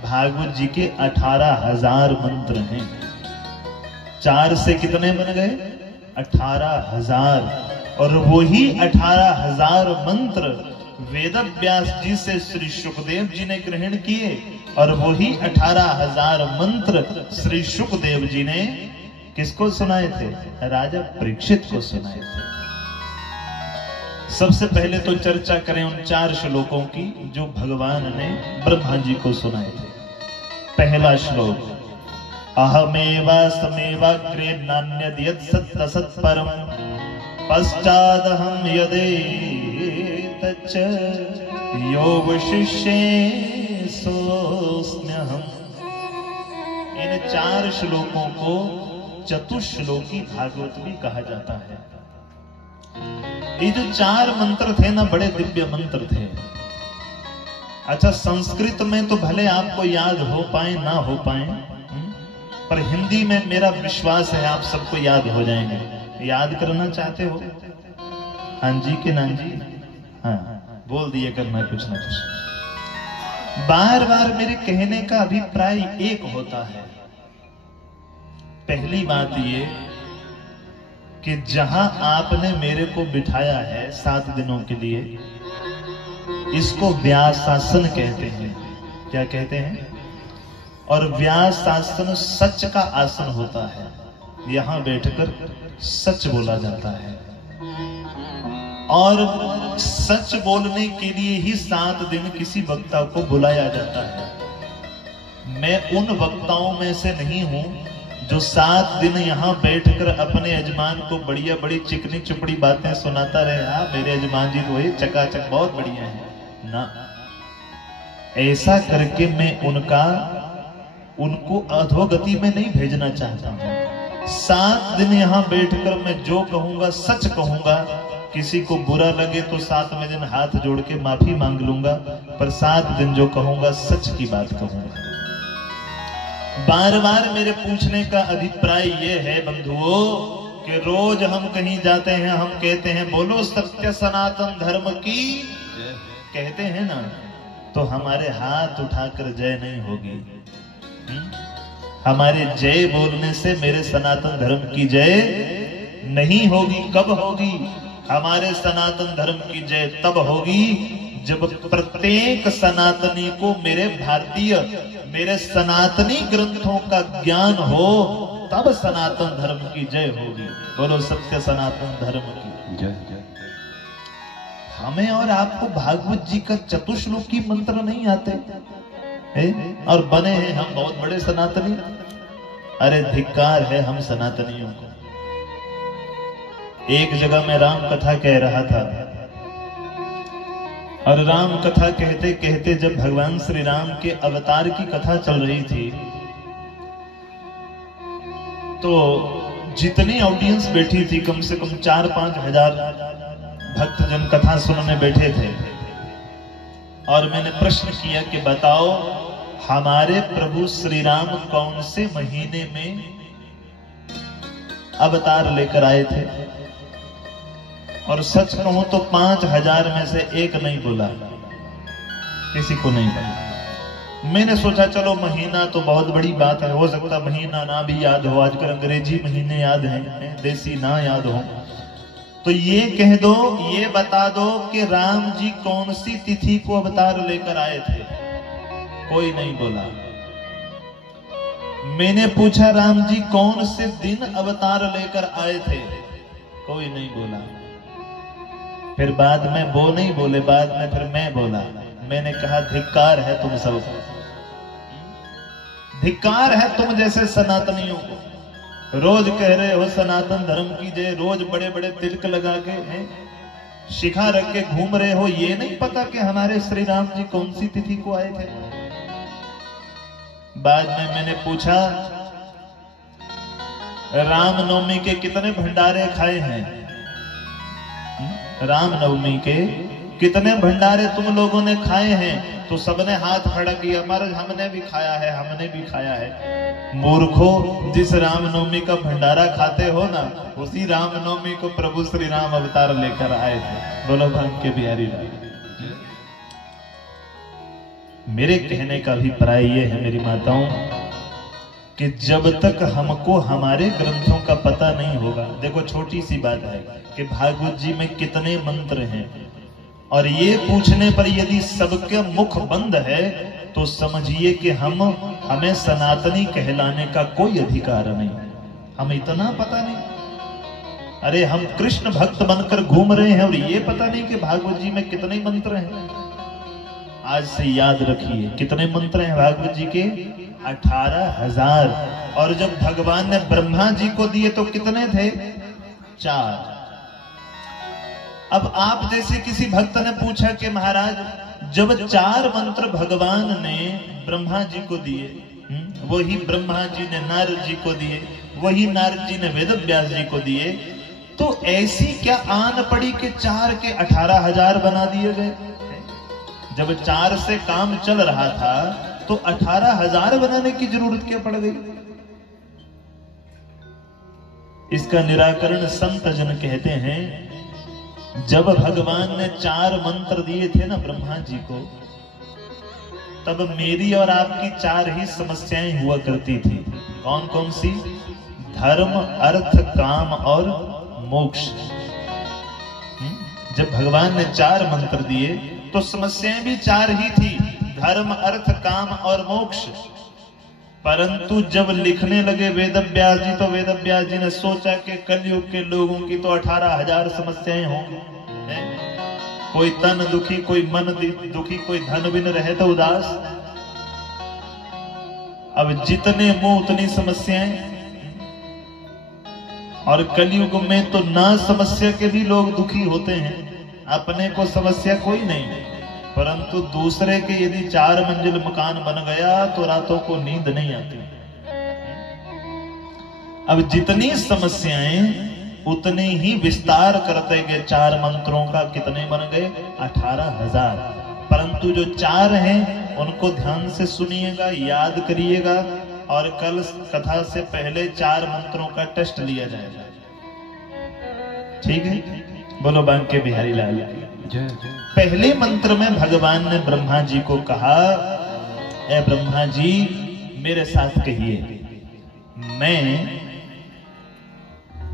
भागवत जी के 18,000 मंत्र हैं। 4 से कितने बन गए? 18,000। और वही 18,000 मंत्र वेद व्यास जी से श्री शुकदेव जी ने ग्रहण किए, और वही 18,000 मंत्र श्री शुकदेव जी ने किसको सुनाए थे? राजा परीक्षित को सुनाए थे। सबसे पहले तो चर्चा करें उन 4 श्लोकों की जो भगवान ने ब्रह्मा जी को सुनाए थे। पहला श्लोक, अहमेवास्मेवाग्रे नान्यद्यत् सत्त सत्परम पश्चादहं यदेतच्च यो वशिष्ये सोऽस्म्यहम्। इन 4 श्लोकों को चतुश्लोकी भागवत भी कहा जाता है। ये जो 4 मंत्र थे ना, बड़े दिव्य मंत्र थे। अच्छा, संस्कृत में तो भले आपको याद हो पाए ना हो पाए, पर हिंदी में मेरा विश्वास है आप सबको याद हो जाएंगे। याद करना चाहते हो? हाँ जी कि ना जी? हाँ, बोल दिए करना कुछ ना कुछ। बार बार मेरे कहने का अभिप्राय एक होता है। पहली बात ये कि जहां आपने मेरे को बिठाया है 7 दिनों के लिए, इसको व्यासासन कहते हैं। क्या कहते हैं? और व्यासासन सच का आसन होता है। यहां बैठकर सच बोला जाता है, और सच बोलने के लिए ही 7 दिन किसी वक्ता को बुलाया जाता है। मैं उन वक्ताओं में से नहीं हूं जो 7 दिन यहां बैठकर अपने यजमान को बढ़िया बड़ी चिकनी चुपड़ी बातें सुनाता रहे। हाँ, मेरे यजमान जी तो वही चकाचक बहुत बढ़िया है ना। ऐसा करके मैं उनको अधोगति में नहीं भेजना चाहता हूं। 7 दिन यहां बैठकर मैं जो कहूंगा सच कहूंगा। किसी को बुरा लगे तो 7वें दिन हाथ जोड़ के माफी मांग लूंगा, पर 7 दिन जो कहूंगा सच की बात कहूंगा। बार बार मेरे पूछने का अभिप्राय यह है बंधुओं कि रोज हम कहीं जाते हैं, हम कहते हैं बोलो सत्य सनातन धर्म की, कहते हैं ना, तो हमारे हाथ उठाकर जय नहीं होगी। हमारे जय बोलने से मेरे सनातन धर्म की जय नहीं होगी। कब होगी? हमारे सनातन धर्म की जय तब होगी जब प्रत्येक सनातनी को मेरे भारतीय, मेरे सनातनी ग्रंथों का ज्ञान हो, तब सनातन धर्म की जय होगी। बोलो सत्य सनातन धर्म की जय जय। हमें और आपको भागवत जी का चतुश्लोकी मंत्र नहीं आते और बने हैं हम बहुत बड़े सनातनी। अरे धिक्कार है हम सनातनियों को। एक जगह मैं राम कथा कह रहा था और राम कथा कहते कहते जब भगवान श्री राम के अवतार की कथा चल रही थी तो जितनी ऑडियंस बैठी थी, कम से कम 4-5 हजार भक्तजन कथा सुनने बैठे थे। और मैंने प्रश्न किया कि बताओ हमारे प्रभु श्री राम कौन से महीने में अवतार लेकर आए थे? और सच कहूं तो 5000 में से एक नहीं बोला, किसी को नहीं बोला। मैंने सोचा चलो महीना तो बहुत बड़ी बात है, हो सकता महीना ना भी याद हो, आजकल अंग्रेजी महीने याद हैं, देसी ना याद हो। तो ये कह दो, ये बता दो कि राम जी कौन सी तिथि को अवतार लेकर आए थे? कोई नहीं बोला। मैंने पूछा राम जी कौन से दिन अवतार लेकर आए थे? कोई नहीं बोला। फिर बाद में वो नहीं बोले, बाद में फिर मैं बोला। मैंने कहा धिक्कार है तुम सब, धिक्कार है तुम जैसे सनातनियों को। रोज कह रहे हो सनातन धर्म की जय, रोज बड़े बड़े तिलक लगा के हैं, शिखा रख के घूम रहे हो। ये नहीं पता कि हमारे श्री राम जी कौन सी तिथि को आए थे? बाद में मैंने पूछा रामनवमी के कितने भंडारे खाए हैं? रामनवमी के कितने भंडारे तुम लोगों ने खाए हैं? तो सबने हाथ खड़ा किया, महाराज हमने भी खाया है, हमने भी खाया है। मूर्खो, जिस रामनवमी का भंडारा खाते हो ना, उसी रामनवमी को प्रभु श्री राम अवतार लेकर आए थे। बोलो भाग के बिहारी लाल। मेरे कहने का अभिप्राय ये है मेरी माताओं कि जब तक हमको हमारे ग्रंथों का पता नहीं होगा, देखो छोटी सी बात है कि भागवत जी में कितने मंत्र हैं, और ये पूछने पर यदि सबके मुख बंद है तो समझिए कि हमें सनातनी कहलाने का कोई अधिकार नहीं। हम इतना पता नहीं। अरे हम कृष्ण भक्त बनकर घूम रहे हैं और ये पता नहीं कि भागवत जी में कितने मंत्र हैं। आज से याद रखिए कितने मंत्र हैं भागवत जी के? 18,000। और जब भगवान ने ब्रह्मा जी को दिए तो कितने थे? 4। अब आप जैसे किसी भक्त ने पूछा कि महाराज जब 4 मंत्र भगवान ने ब्रह्मा जी को दिए, वही ब्रह्मा जी ने नारद जी को दिए, वही नारद जी ने वेद व्यास जी को दिए, तो ऐसी क्या आन पड़ी कि 4 के 18,000 बना दिए गए? जब 4 से काम चल रहा था तो 18,000 बनाने की जरूरत क्या पड़ गई? इसका निराकरण संत जन कहते हैं, जब भगवान ने 4 मंत्र दिए थे ना ब्रह्मा जी को, तब मेरी और आपकी 4 ही समस्याएं हुआ करती थी। कौन कौन सी? धर्म, अर्थ, काम और मोक्ष। जब भगवान ने 4 मंत्र दिए तो समस्याएं भी 4 ही थी, धर्म, अर्थ, काम और मोक्ष। परंतु जब लिखने लगे वेद व्यास जी, तो वेद व्यास जी ने सोचा कि कलयुग के लोगों की तो 18,000 समस्याएं होंगी। कोई तन दुखी, कोई मन दुखी, कोई धन बिन रहे तो उदास। अब जितने मुंह उतनी समस्याएं। और कलयुग में तो ना समस्या के भी लोग दुखी होते हैं। अपने को समस्या कोई नहीं, परंतु दूसरे के यदि 4 मंजिल मकान बन गया तो रातों को नींद नहीं आती। अब जितनी समस्याएं उतने ही विस्तार करते गए। 4 मंत्रों का कितने बन गए? 18,000। परंतु जो 4 हैं उनको ध्यान से सुनिएगा, याद करिएगा, और कल कथा से पहले 4 मंत्रों का टेस्ट लिया जाएगा। ठीक है? बोलो बांके बिहारी लाल। पहले मंत्र में भगवान ने ब्रह्मा जी को कहा, ए ब्रह्मा जी मेरे साथ कहिए, मैं,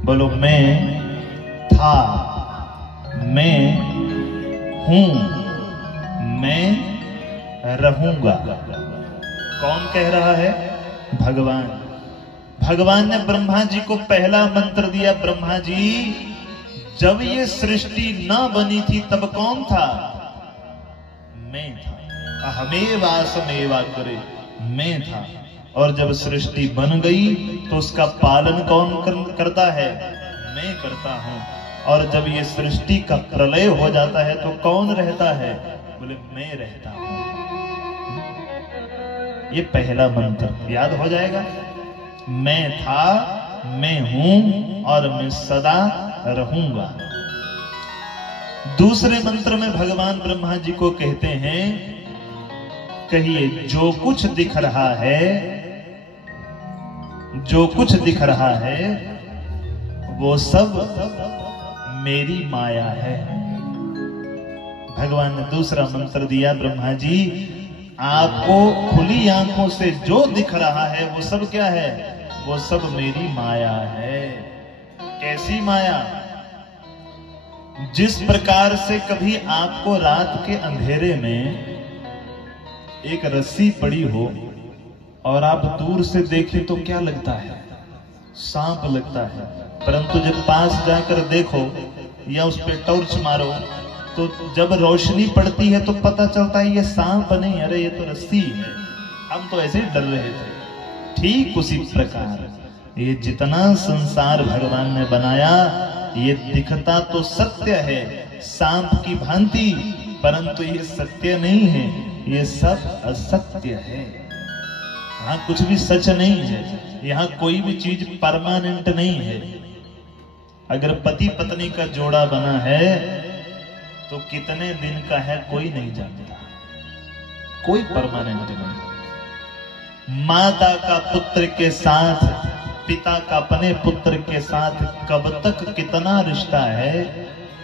बोलो मैं था, मैं हूं, मैं रहूंगा। कौन कह रहा है? भगवान। भगवान ने ब्रह्मा जी को पहला मंत्र दिया। ब्रह्मा जी, जब ये सृष्टि न बनी थी तब कौन था? मैं था। अहमेवासमेवाग्रे, मैं था। और जब सृष्टि बन गई तो उसका पालन कौन करता है? मैं करता हूं। और जब ये सृष्टि का प्रलय हो जाता है तो कौन रहता है? बोले मैं रहता हूं। ये पहला मंत्र याद हो जाएगा। मैं था, मैं हूं और मैं सदा रहूंगा। दूसरे मंत्र में भगवान ब्रह्मा जी को कहते हैं, कहिए जो कुछ दिख रहा है, जो कुछ दिख रहा है वो सब मेरी माया है। भगवान ने दूसरा मंत्र दिया, ब्रह्मा जी आपको खुली आंखों से जो दिख रहा है वो सब क्या है? वो सब मेरी माया है। कैसी माया? जिस प्रकार से कभी आपको रात के अंधेरे में एक रस्सी पड़ी हो और आप दूर से देखें तो क्या लगता है? सांप लगता है। परंतु जब पास जाकर देखो या उस पे टॉर्च मारो तो जब रोशनी पड़ती है तो पता चलता है ये सांप नहीं, अरे ये तो रस्सी है। हम तो ऐसे ही डर रहे थे। ठीक उसी प्रकार ये जितना संसार भगवान ने बनाया ये दिखता तो सत्य है सांप की भांति, परंतु ये सत्य नहीं है, ये सब असत्य है। यहाँ कुछ भी सच नहीं है। यहाँ कोई भी चीज परमानेंट नहीं है। अगर पति पत्नी का जोड़ा बना है तो कितने दिन का है कोई नहीं जानता, कोई परमानेंट नहीं। माता का पुत्र के साथ, पिता का अपने पुत्र के साथ कब तक कितना रिश्ता है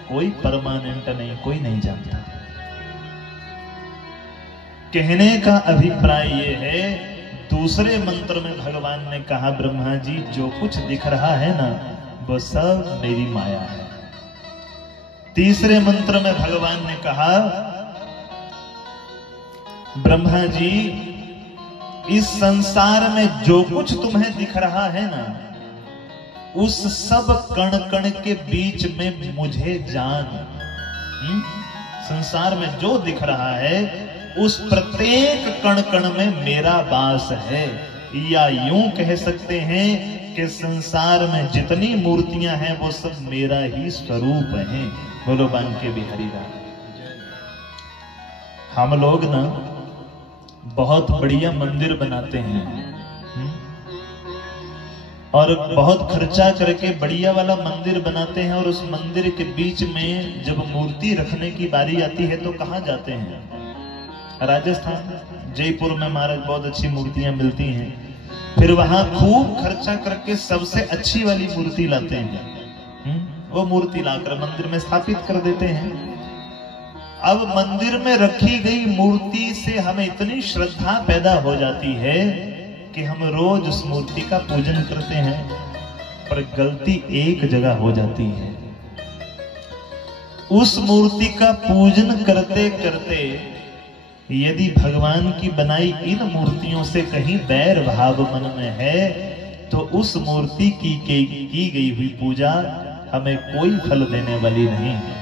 कोई परमानेंट नहीं, कोई नहीं जानता। कहने का अभिप्राय ये है, दूसरे मंत्र में भगवान ने कहा ब्रह्मा जी जो कुछ दिख रहा है ना वो सब मेरी माया है। तीसरे मंत्र में भगवान ने कहा ब्रह्मा जी इस संसार में जो कुछ तुम्हें दिख रहा है ना उस सब कण कण के बीच में मुझे जान। संसार में जो दिख रहा है उस प्रत्येक कण कण में मेरा वास है। या यूं कह सकते हैं कि संसार में जितनी मूर्तियां हैं वो सब मेरा ही स्वरूप हैं। बोलो बांके बिहारी राम। हम लोग ना बहुत बढ़िया मंदिर बनाते हैं और बहुत खर्चा करके बढ़िया वाला मंदिर बनाते हैं, और उस मंदिर के बीच में जब मूर्ति रखने की बारी आती है तो कहाँ जाते हैं? राजस्थान, जयपुर में महाराज बहुत अच्छी मूर्तियां मिलती हैं। फिर वहां खूब खर्चा करके सबसे अच्छी वाली मूर्ति लाते हैं। वो मूर्ति लाकर मंदिर में स्थापित कर देते हैं। अब मंदिर में रखी गई मूर्ति से हमें इतनी श्रद्धा पैदा हो जाती है कि हम रोज उस मूर्ति का पूजन करते हैं, पर गलती एक जगह हो जाती है। उस मूर्ति का पूजन करते करते यदि भगवान की बनाई इन मूर्तियों से कहीं बैर भाव मन में है तो उस मूर्ति की गई हुई पूजा हमें कोई फल देने वाली नहीं है।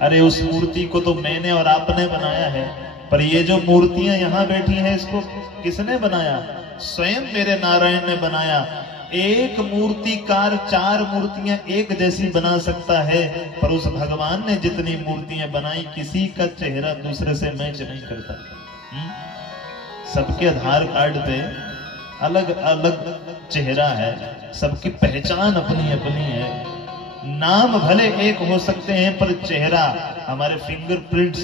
अरे उस मूर्ति को तो मैंने और आपने बनाया है, पर ये जो मूर्तियां यहाँ बैठी हैं इसको किसने बनाया? स्वयं मेरे नारायण ने बनाया। एक मूर्तिकार 4 मूर्तियां एक जैसी बना सकता है, पर उस भगवान ने जितनी मूर्तियां बनाई किसी का चेहरा दूसरे से मैच नहीं करता। सबके आधार कार्ड पे अलग अलग चेहरा है, सबकी पहचान अपनी अपनी है। नाम भले एक हो सकते हैं पर चेहरा, हमारे फिंगरप्रिंट्स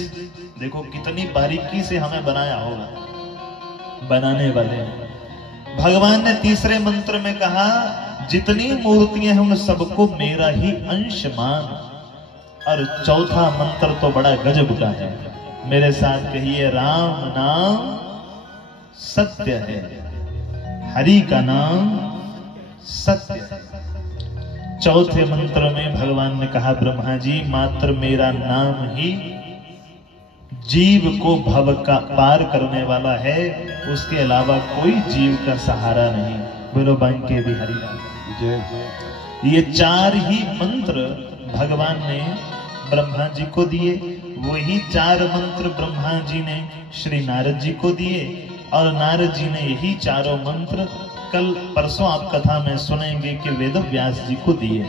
देखो कितनी बारीकी से हमें बनाया होगा बनाने वाले। भगवान ने तीसरे मंत्र में कहा जितनी मूर्तियां हैं उन सबको मेरा ही अंश मान। और चौथा मंत्र तो बड़ा गजब का है, मेरे साथ कहिए राम नाम सत्य है। हरि का नाम सत्य। चौथे मंत्र में भगवान ने कहा ब्रह्मा जी मात्र मेरा नाम ही जीव को भव का पार करने वाला है, उसके अलावा कोई जीव का सहारा नहीं। बोलो बांके बिहारी लाल। ये चार ही मंत्र भगवान ने ब्रह्मा जी को दिए, वही चार मंत्र ब्रह्मा जी ने श्री नारद जी को दिए, और नारद जी ने यही चारों मंत्र कल परसों आप कथा में सुनेंगे कि वेद व्यास जी को दिए।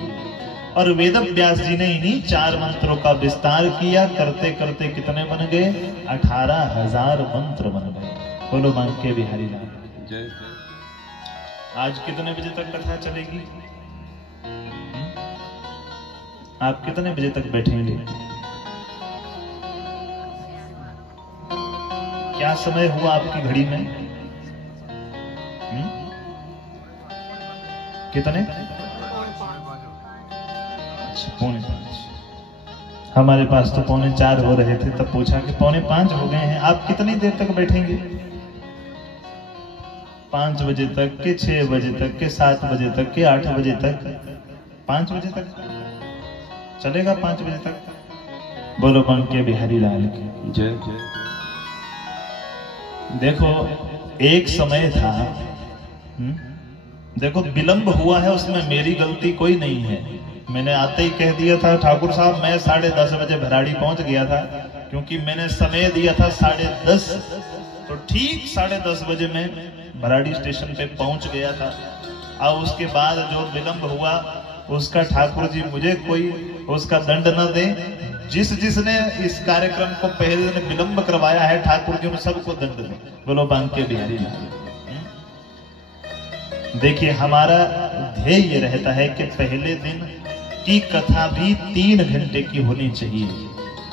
और वेद व्यास जी ने इन्हीं चार मंत्रों का विस्तार किया, करते करते कितने बन गए? 18,000 मंत्र बन गए। बोलो बांके बिहारी लाल। आज कितने बजे तक कथा चलेगी? आप कितने बजे तक बैठेंगे? क्या समय हुआ आपकी घड़ी में? कितने? 4:45। हमारे पास तो 4:45 हो रहे थे, तब पूछा कि 4:45 हो गए हैं, आप कितनी देर तक बैठेंगे? 5 बजे तक के 6 बजे तक के 7 बजे तक के 8 बजे तक? 5 बजे तक चलेगा? 5 बजे तक? बोलो बांके बिहारी लाल की जय। देखो एक समय था, देखो विलंब हुआ है उसमें मेरी गलती कोई नहीं है। मैंने आते ही कह दिया था ठाकुर साहब मैं 10:30 बजे भराड़ी पहुंच गया था, क्योंकि मैंने समय दिया था 10:30, तो ठीक 10:30 बजे मैं भराड़ी स्टेशन पे पहुंच गया था। और उसके बाद जो विलंब हुआ उसका ठाकुर जी मुझे कोई उसका दंड न दे। जिसने इस कार्यक्रम को पहले दिन विलंब करवाया है ठाकुर जी उन सबको दंड दे। बोलो बांके बिहारी लाल। देखिए हमारा ध्येय ये रहता है कि पहले दिन की कथा भी 3 घंटे की होनी चाहिए।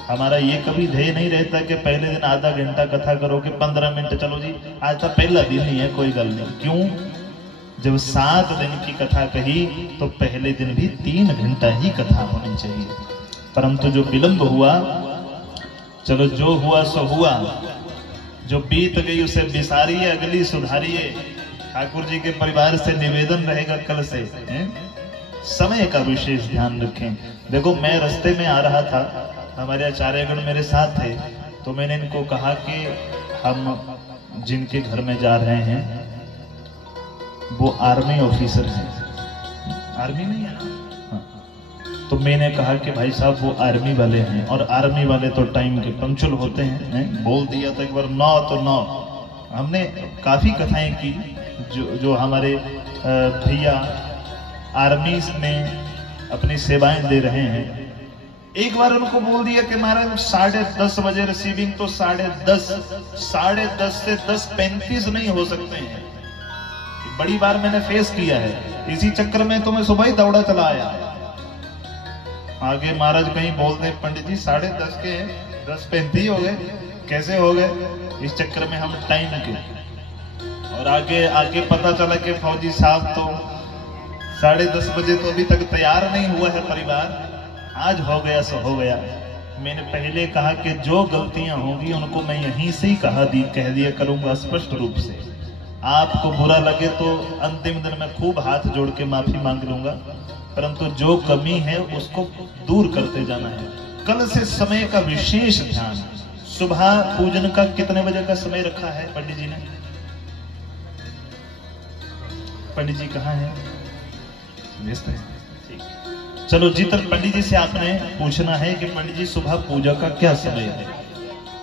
हमारा ये कभी ध्येय नहीं रहता कि पहले दिन आधा घंटा कथा करोगे 15 मिनट, चलो जी आज तो पहला दिन ही है कोई गल नहीं। क्यों? जब 7 दिन की कथा कही तो पहले दिन भी 3 घंटा ही कथा होनी चाहिए। परंतु जो विलंब हुआ, चलो जो हुआ सो हुआ, जो बीत गई उसे बिसारिए, अगली सुधारिए। ठाकुर जी के परिवार से निवेदन रहेगा कल से समय का विशेष ध्यान रखें। देखो मैं रास्ते में आ रहा था, हमारे आचार्यगण मेरे साथ थे, तो मैंने इनको कहा कि हम जिनके घर में जा रहे हैं वो आर्मी ऑफिसर हैं। आर्मी नहीं है? हाँ। तो मैंने कहा कि भाई साहब वो आर्मी वाले हैं, और आर्मी वाले तो टाइम के पंक्चुअल होते हैं। बोल दिया था एक बार 9 तो 9। हमने काफी कथाएं की, जो हमारे भैया आर्मी में अपनी सेवाएं दे रहे हैं। एक बार उनको बोल दिया कि महाराज 10:30 बजे रिसीविंग, तो 10:30 से 10:35 नहीं हो सकते हैं। बड़ी बार मैंने फेस किया है, इसी चक्कर में तो मैं सुबह ही दौड़ा चला आया। आगे महाराज कहीं बोलते पंडित जी 10:30 के 10:35 हो गए, कैसे हो गए? इस चक्कर में हम टाइम के, और आगे पता चला कि फौजी साहब तो 10:30 बजे तो अभी तक तैयार नहीं हुआ है परिवार। आज हो गया सो हो गया। मैंने पहले कहा कि जो गलतियां होंगी उनको मैं यहीं से ही कह दिया करूंगा स्पष्ट रूप से। आपको बुरा लगे तो अंतिम दिन में खूब हाथ जोड़ के माफी मांग लूंगा, परंतु जो कमी है उसको दूर करते जाना है। कल से समय का विशेष ध्यान। सुबह पूजन का कितने बजे का समय रखा है पंडित जी ने? पंडित जी कहाँ है? व्यस्त है। चलो जितने पंडित जी से आपने पूछना है कि पंडित जी सुबह पूजा का क्या समय है,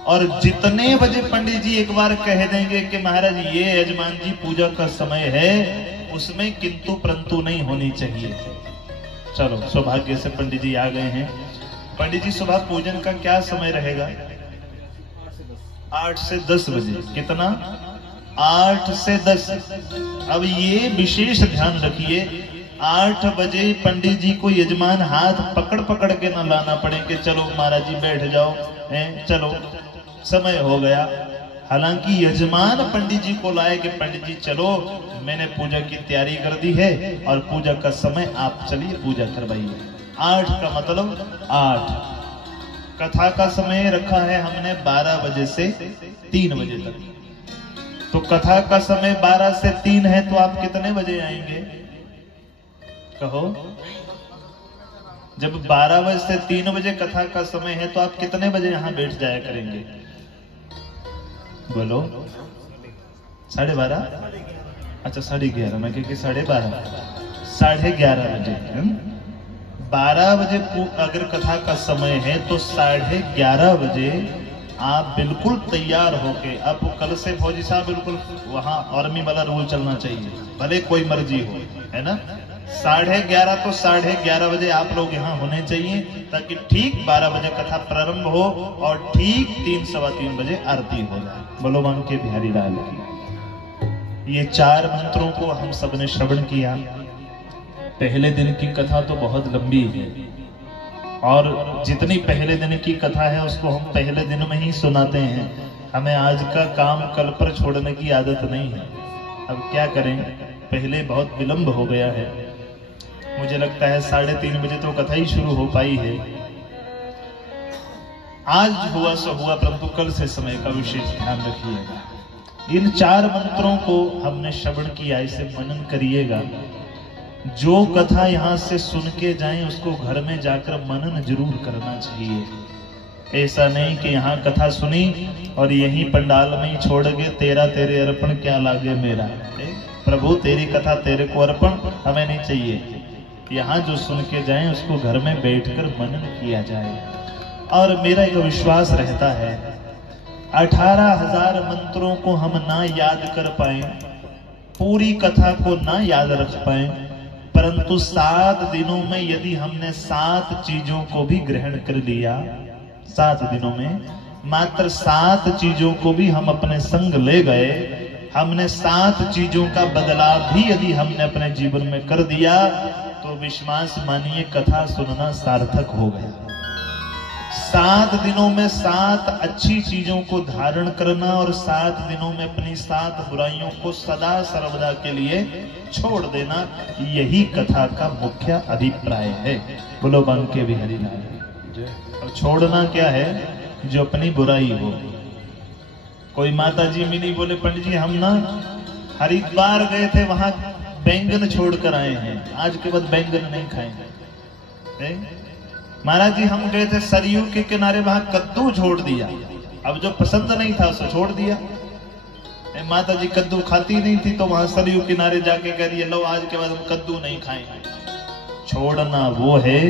और जितने बजे पंडित जी एक बार कह देंगे कि महाराज ये यजमान जी पूजा का समय है, उसमें किंतु परंतु नहीं होनी चाहिए। चलो सौभाग्य से पंडित जी आ गए हैं। पंडित जी सुबह पूजन का क्या समय रहेगा? 8 से 10 बजे। कितना? 8 से 10। अब ये विशेष ध्यान रखिए, 8 बजे पंडित जी को यजमान हाथ पकड़ के ना लाना पड़े कि चलो महाराज जी बैठ जाओ, चलो समय हो गया। हालांकि यजमान पंडित जी को लाए कि पंडित जी चलो मैंने पूजा की तैयारी कर दी है और पूजा का समय आप चलिए पूजा करवाइए। 8 का मतलब 8। कथा का समय रखा है हमने 12 बजे से 3 बजे तक। तो कथा का समय 12 से 3 है, तो आप कितने बजे आएंगे? कहो। जब 12 बजे से 3 बजे कथा का समय है, तो आप कितने बजे यहां बैठ जाया करेंगे? बोलो। 12:30? अच्छा 11:30, मैं क्योंकि 12:30, 11:30 बजे। 12 बजे अगर कथा का समय है तो 11:30 बजे आप बिल्कुल तैयार होके, अब कल से फौजी साहब बिल्कुल वहां आर्मी वाला रूल चलना चाहिए, भले कोई मर्जी हो, है ना। 11:30 तो 11:30 बजे आप लोग यहाँ होने चाहिए, ताकि ठीक 12 बजे कथा प्रारंभ हो और ठीक 3 सवा 3 बजे आरती हो जाए। बोलो बांके बिहारी लाल की। ये 4 मंत्रों को हम सबने श्रवण किया। पहले दिन की कथा तो बहुत लंबी है, और जितनी पहले दिन की कथा है उसको हम पहले दिन में ही सुनाते हैं। हमें आज का काम कल पर छोड़ने की आदत नहीं है। अब क्या करें, पहले बहुत विलंब हो गया है। मुझे लगता है 3:30 बजे तो कथा ही शुरू हो पाई है। आज हुआ सो हुआ, परंतु कल से समय का विशेष ध्यान रखिएगा। इन 4 मंत्रों को हमने श्रवण किया, इसे मनन करिएगा। जो कथा यहाँ से सुन के जाएं उसको घर में जाकर मनन जरूर करना चाहिए। ऐसा नहीं कि यहाँ कथा सुनी और यहीं पंडाल में ही छोड़ गए, तेरा तेरे अर्पण क्या लागे मेरा। प्रभु तेरी कथा तेरे को अर्पण हमें नहीं चाहिए। यहाँ जो सुन के जाएं उसको घर में बैठकर मनन किया जाए। और मेरा एक विश्वास रहता है, 18,000 मंत्रों को हम ना याद कर पाए, पूरी कथा को ना याद रख पाए, परंतु 7 दिनों में यदि हमने 7 चीजों को भी ग्रहण कर लिया, 7 दिनों में मात्र 7 चीजों को भी हम अपने संग ले गए, हमने 7 चीजों का बदलाव भी यदि हमने अपने जीवन में कर दिया, तो विश्वास मानिए कथा सुनना सार्थक हो गया। 7 दिनों में 7 अच्छी चीजों को धारण करना और 7 दिनों में अपनी 7 बुराइयों को सदा सर्वदा के लिए छोड़ देना, यही कथा का मुख्य अभिप्राय है। बोलो बांके बिहारी लाल। और छोड़ना क्या है? जो अपनी बुराई हो। कोई माता जी मिली, बोले पंडित जी हम ना हरिद्वार गए थे, वहां बैंगन छोड़कर आए हैं, आज के बाद बैंगन नहीं खाएंगे। महाराज जी हम गए थे सरयू के किनारे, वहां कद्दू छोड़ दिया, अब जो पसंद नहीं था उसे छोड़ दिया। माता जी कद्दू खाती नहीं थी, तो वहां सरयू किनारे जाके कह दिया लो आज के बाद हम कद्दू नहीं खाएंगे। छोड़ना वो है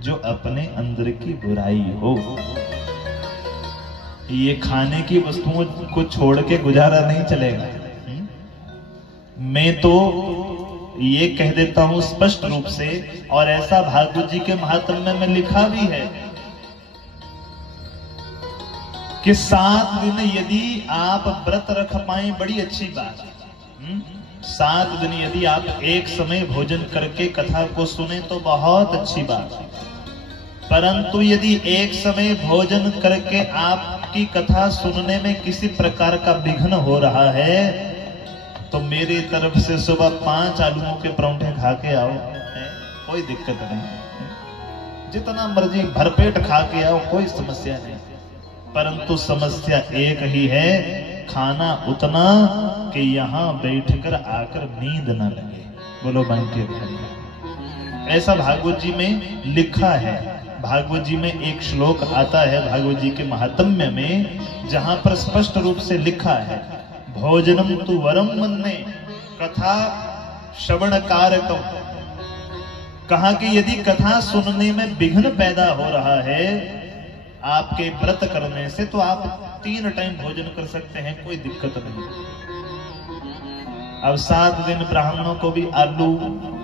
जो अपने अंदर की बुराई हो। ये खाने की वस्तुओं को छोड़ के गुजारा नहीं चलेगा। मैं तो ये कह देता हूं स्पष्ट रूप से, और ऐसा भागवत जी के महात्म्य में लिखा भी है कि 7 दिन यदि आप व्रत रख पाए, बड़ी अच्छी बात है। 7 दिन यदि आप एक समय भोजन करके कथा को सुने तो बहुत अच्छी बात है, परंतु यदि एक समय भोजन करके आपकी कथा सुनने में किसी प्रकार का विघ्न हो रहा है, तो मेरी तरफ से सुबह 5 आलूओं के परांठे खा के आओ, कोई दिक्कत नहीं। जितना मर्जी भरपेट खा के आओ, कोई समस्या नहीं। परंतु समस्या एक ही है, खाना उतना कि यहाँ बैठकर आकर नींद ना लगे। बोलो बांके बिहारी। ऐसा भागवत जी में लिखा है। भागवत जी में एक श्लोक आता है भागवत जी के महात्म्य में, जहां पर स्पष्ट रूप से लिखा है, भोजनम तु वरम मन्ये कथा श्रवण कारकम। कहा कि यदि कथा सुनने में विघ्न पैदा हो रहा है आपके व्रत करने से, तो आप 3 टाइम भोजन कर सकते हैं, कोई दिक्कत नहीं। अब 7 दिन ब्राह्मणों को भी आलू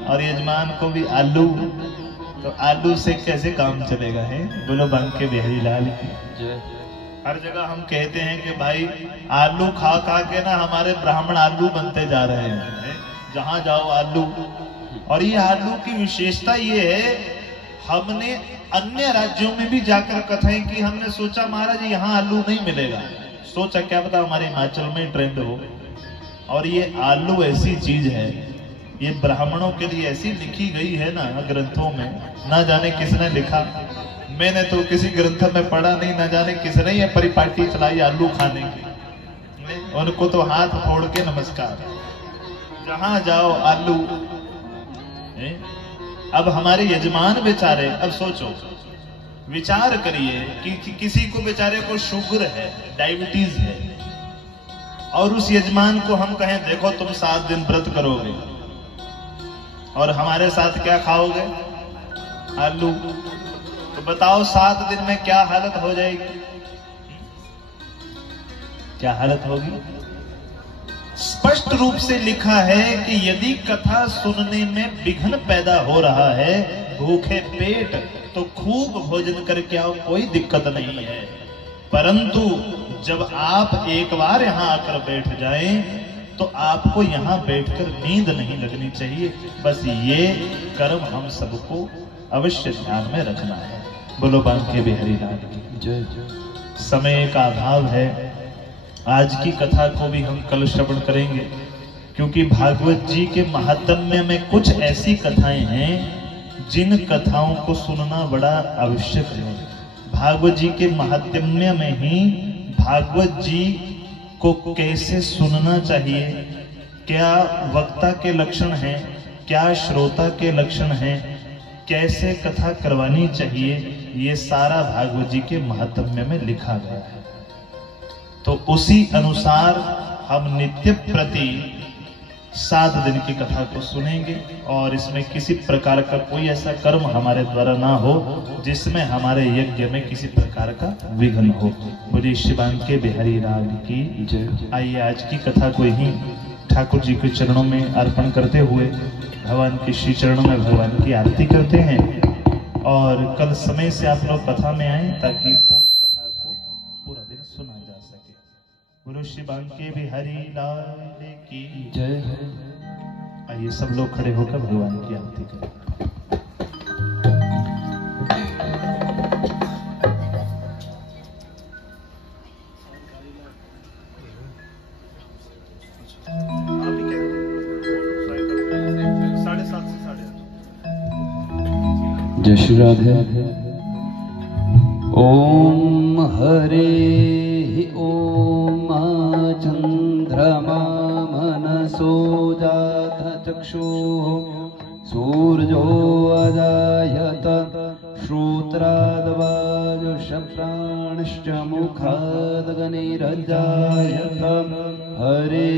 और यजमान को भी आलू, तो आलू से कैसे काम चलेगा है? बोलो बांके बिहारी लाल की। हर जगह हम कहते हैं कि भाई आलू खा खा के ना हमारे ब्राह्मण आलू बनते जा रहे हैं, जहां जाओ आलू। और ये आलू की विशेषता ये है, हमने अन्य राज्यों में भी जाकर कथाएं की, हमने सोचा महाराज यहाँ आलू नहीं मिलेगा, सोचा क्या पता हमारे हिमाचल में ट्रेंड हो। और ये आलू ऐसी चीज है, ये ब्राह्मणों के लिए ऐसी लिखी गई है ना ग्रंथों में, ना जाने किसने लिखा, मैंने तो किसी ग्रंथ में पढ़ा नहीं, ना जाने किसने ये परिपाटी चलाई आलू खाने की। उनको तो हाथ फोड़ के नमस्कार, जहां जाओ आलू। अब हमारे यजमान बेचारे, अब सोचो, विचार करिए कि किसी को बेचारे को शुगर है, डायबिटीज है, और उस यजमान को हम कहें देखो तुम 7 दिन व्रत करोगे और हमारे साथ क्या खाओगे, आलू। तो बताओ 7 दिन में क्या हालत हो जाएगी, क्या हालत होगी। स्पष्ट रूप से लिखा है कि यदि कथा सुनने में विघ्न पैदा हो रहा है, भूखे पेट, तो खूब भोजन करके आओ, कोई दिक्कत नहीं है। परंतु जब आप एक बार यहां आकर बैठ जाएं, तो आपको यहां बैठकर नींद नहीं लगनी चाहिए। बस ये कर्म हम सबको अवश्य ध्यान में रखना है। बोलो बांके बिहारी लाल की जय। समय का अभाव है, आज की कथा को भी हम कल श्रवण करेंगे, क्योंकि भागवत जी के महात्म्य में कुछ ऐसी कथाएं हैं जिन कथाओं को सुनना बड़ा आवश्यक है। भागवत जी के महात्म्य में ही भागवत जी को कैसे सुनना चाहिए, क्या वक्ता के लक्षण हैं, क्या श्रोता के लक्षण हैं, कैसे कथा करवानी चाहिए, ये सारा भागवत जी के महात्म्य में लिखा गया है। तो उसी अनुसार हम नित्य प्रति 7 दिन की कथा को सुनेंगे, और इसमें किसी प्रकार का कोई ऐसा कर्म हमारे द्वारा ना हो जिसमें हमारे यज्ञ में किसी प्रकार का विघ्न हो। बोलिए शिवांके बिहारी राग की जय। आइए आज की कथा को ही ठाकुर जी के चरणों में अर्पण करते हुए भगवान के श्री चरणों में भगवान की आरती करते हैं, और कल समय से आप लोग कथा में आए ताकि पूरी कथा को पूरा दिन सुना जा सके। बोलो शिवांके बिहारी लाल की जय। आइए सब लोग खड़े होकर भगवान की आरती करें। जय श्री राधे। ओम हरे ओम चंद्रमा मनसो जात चक्षुः सूर्यो अजायत श्रोत्राद्वायुषप्राणश्च मुखादग्निरजायत। हरे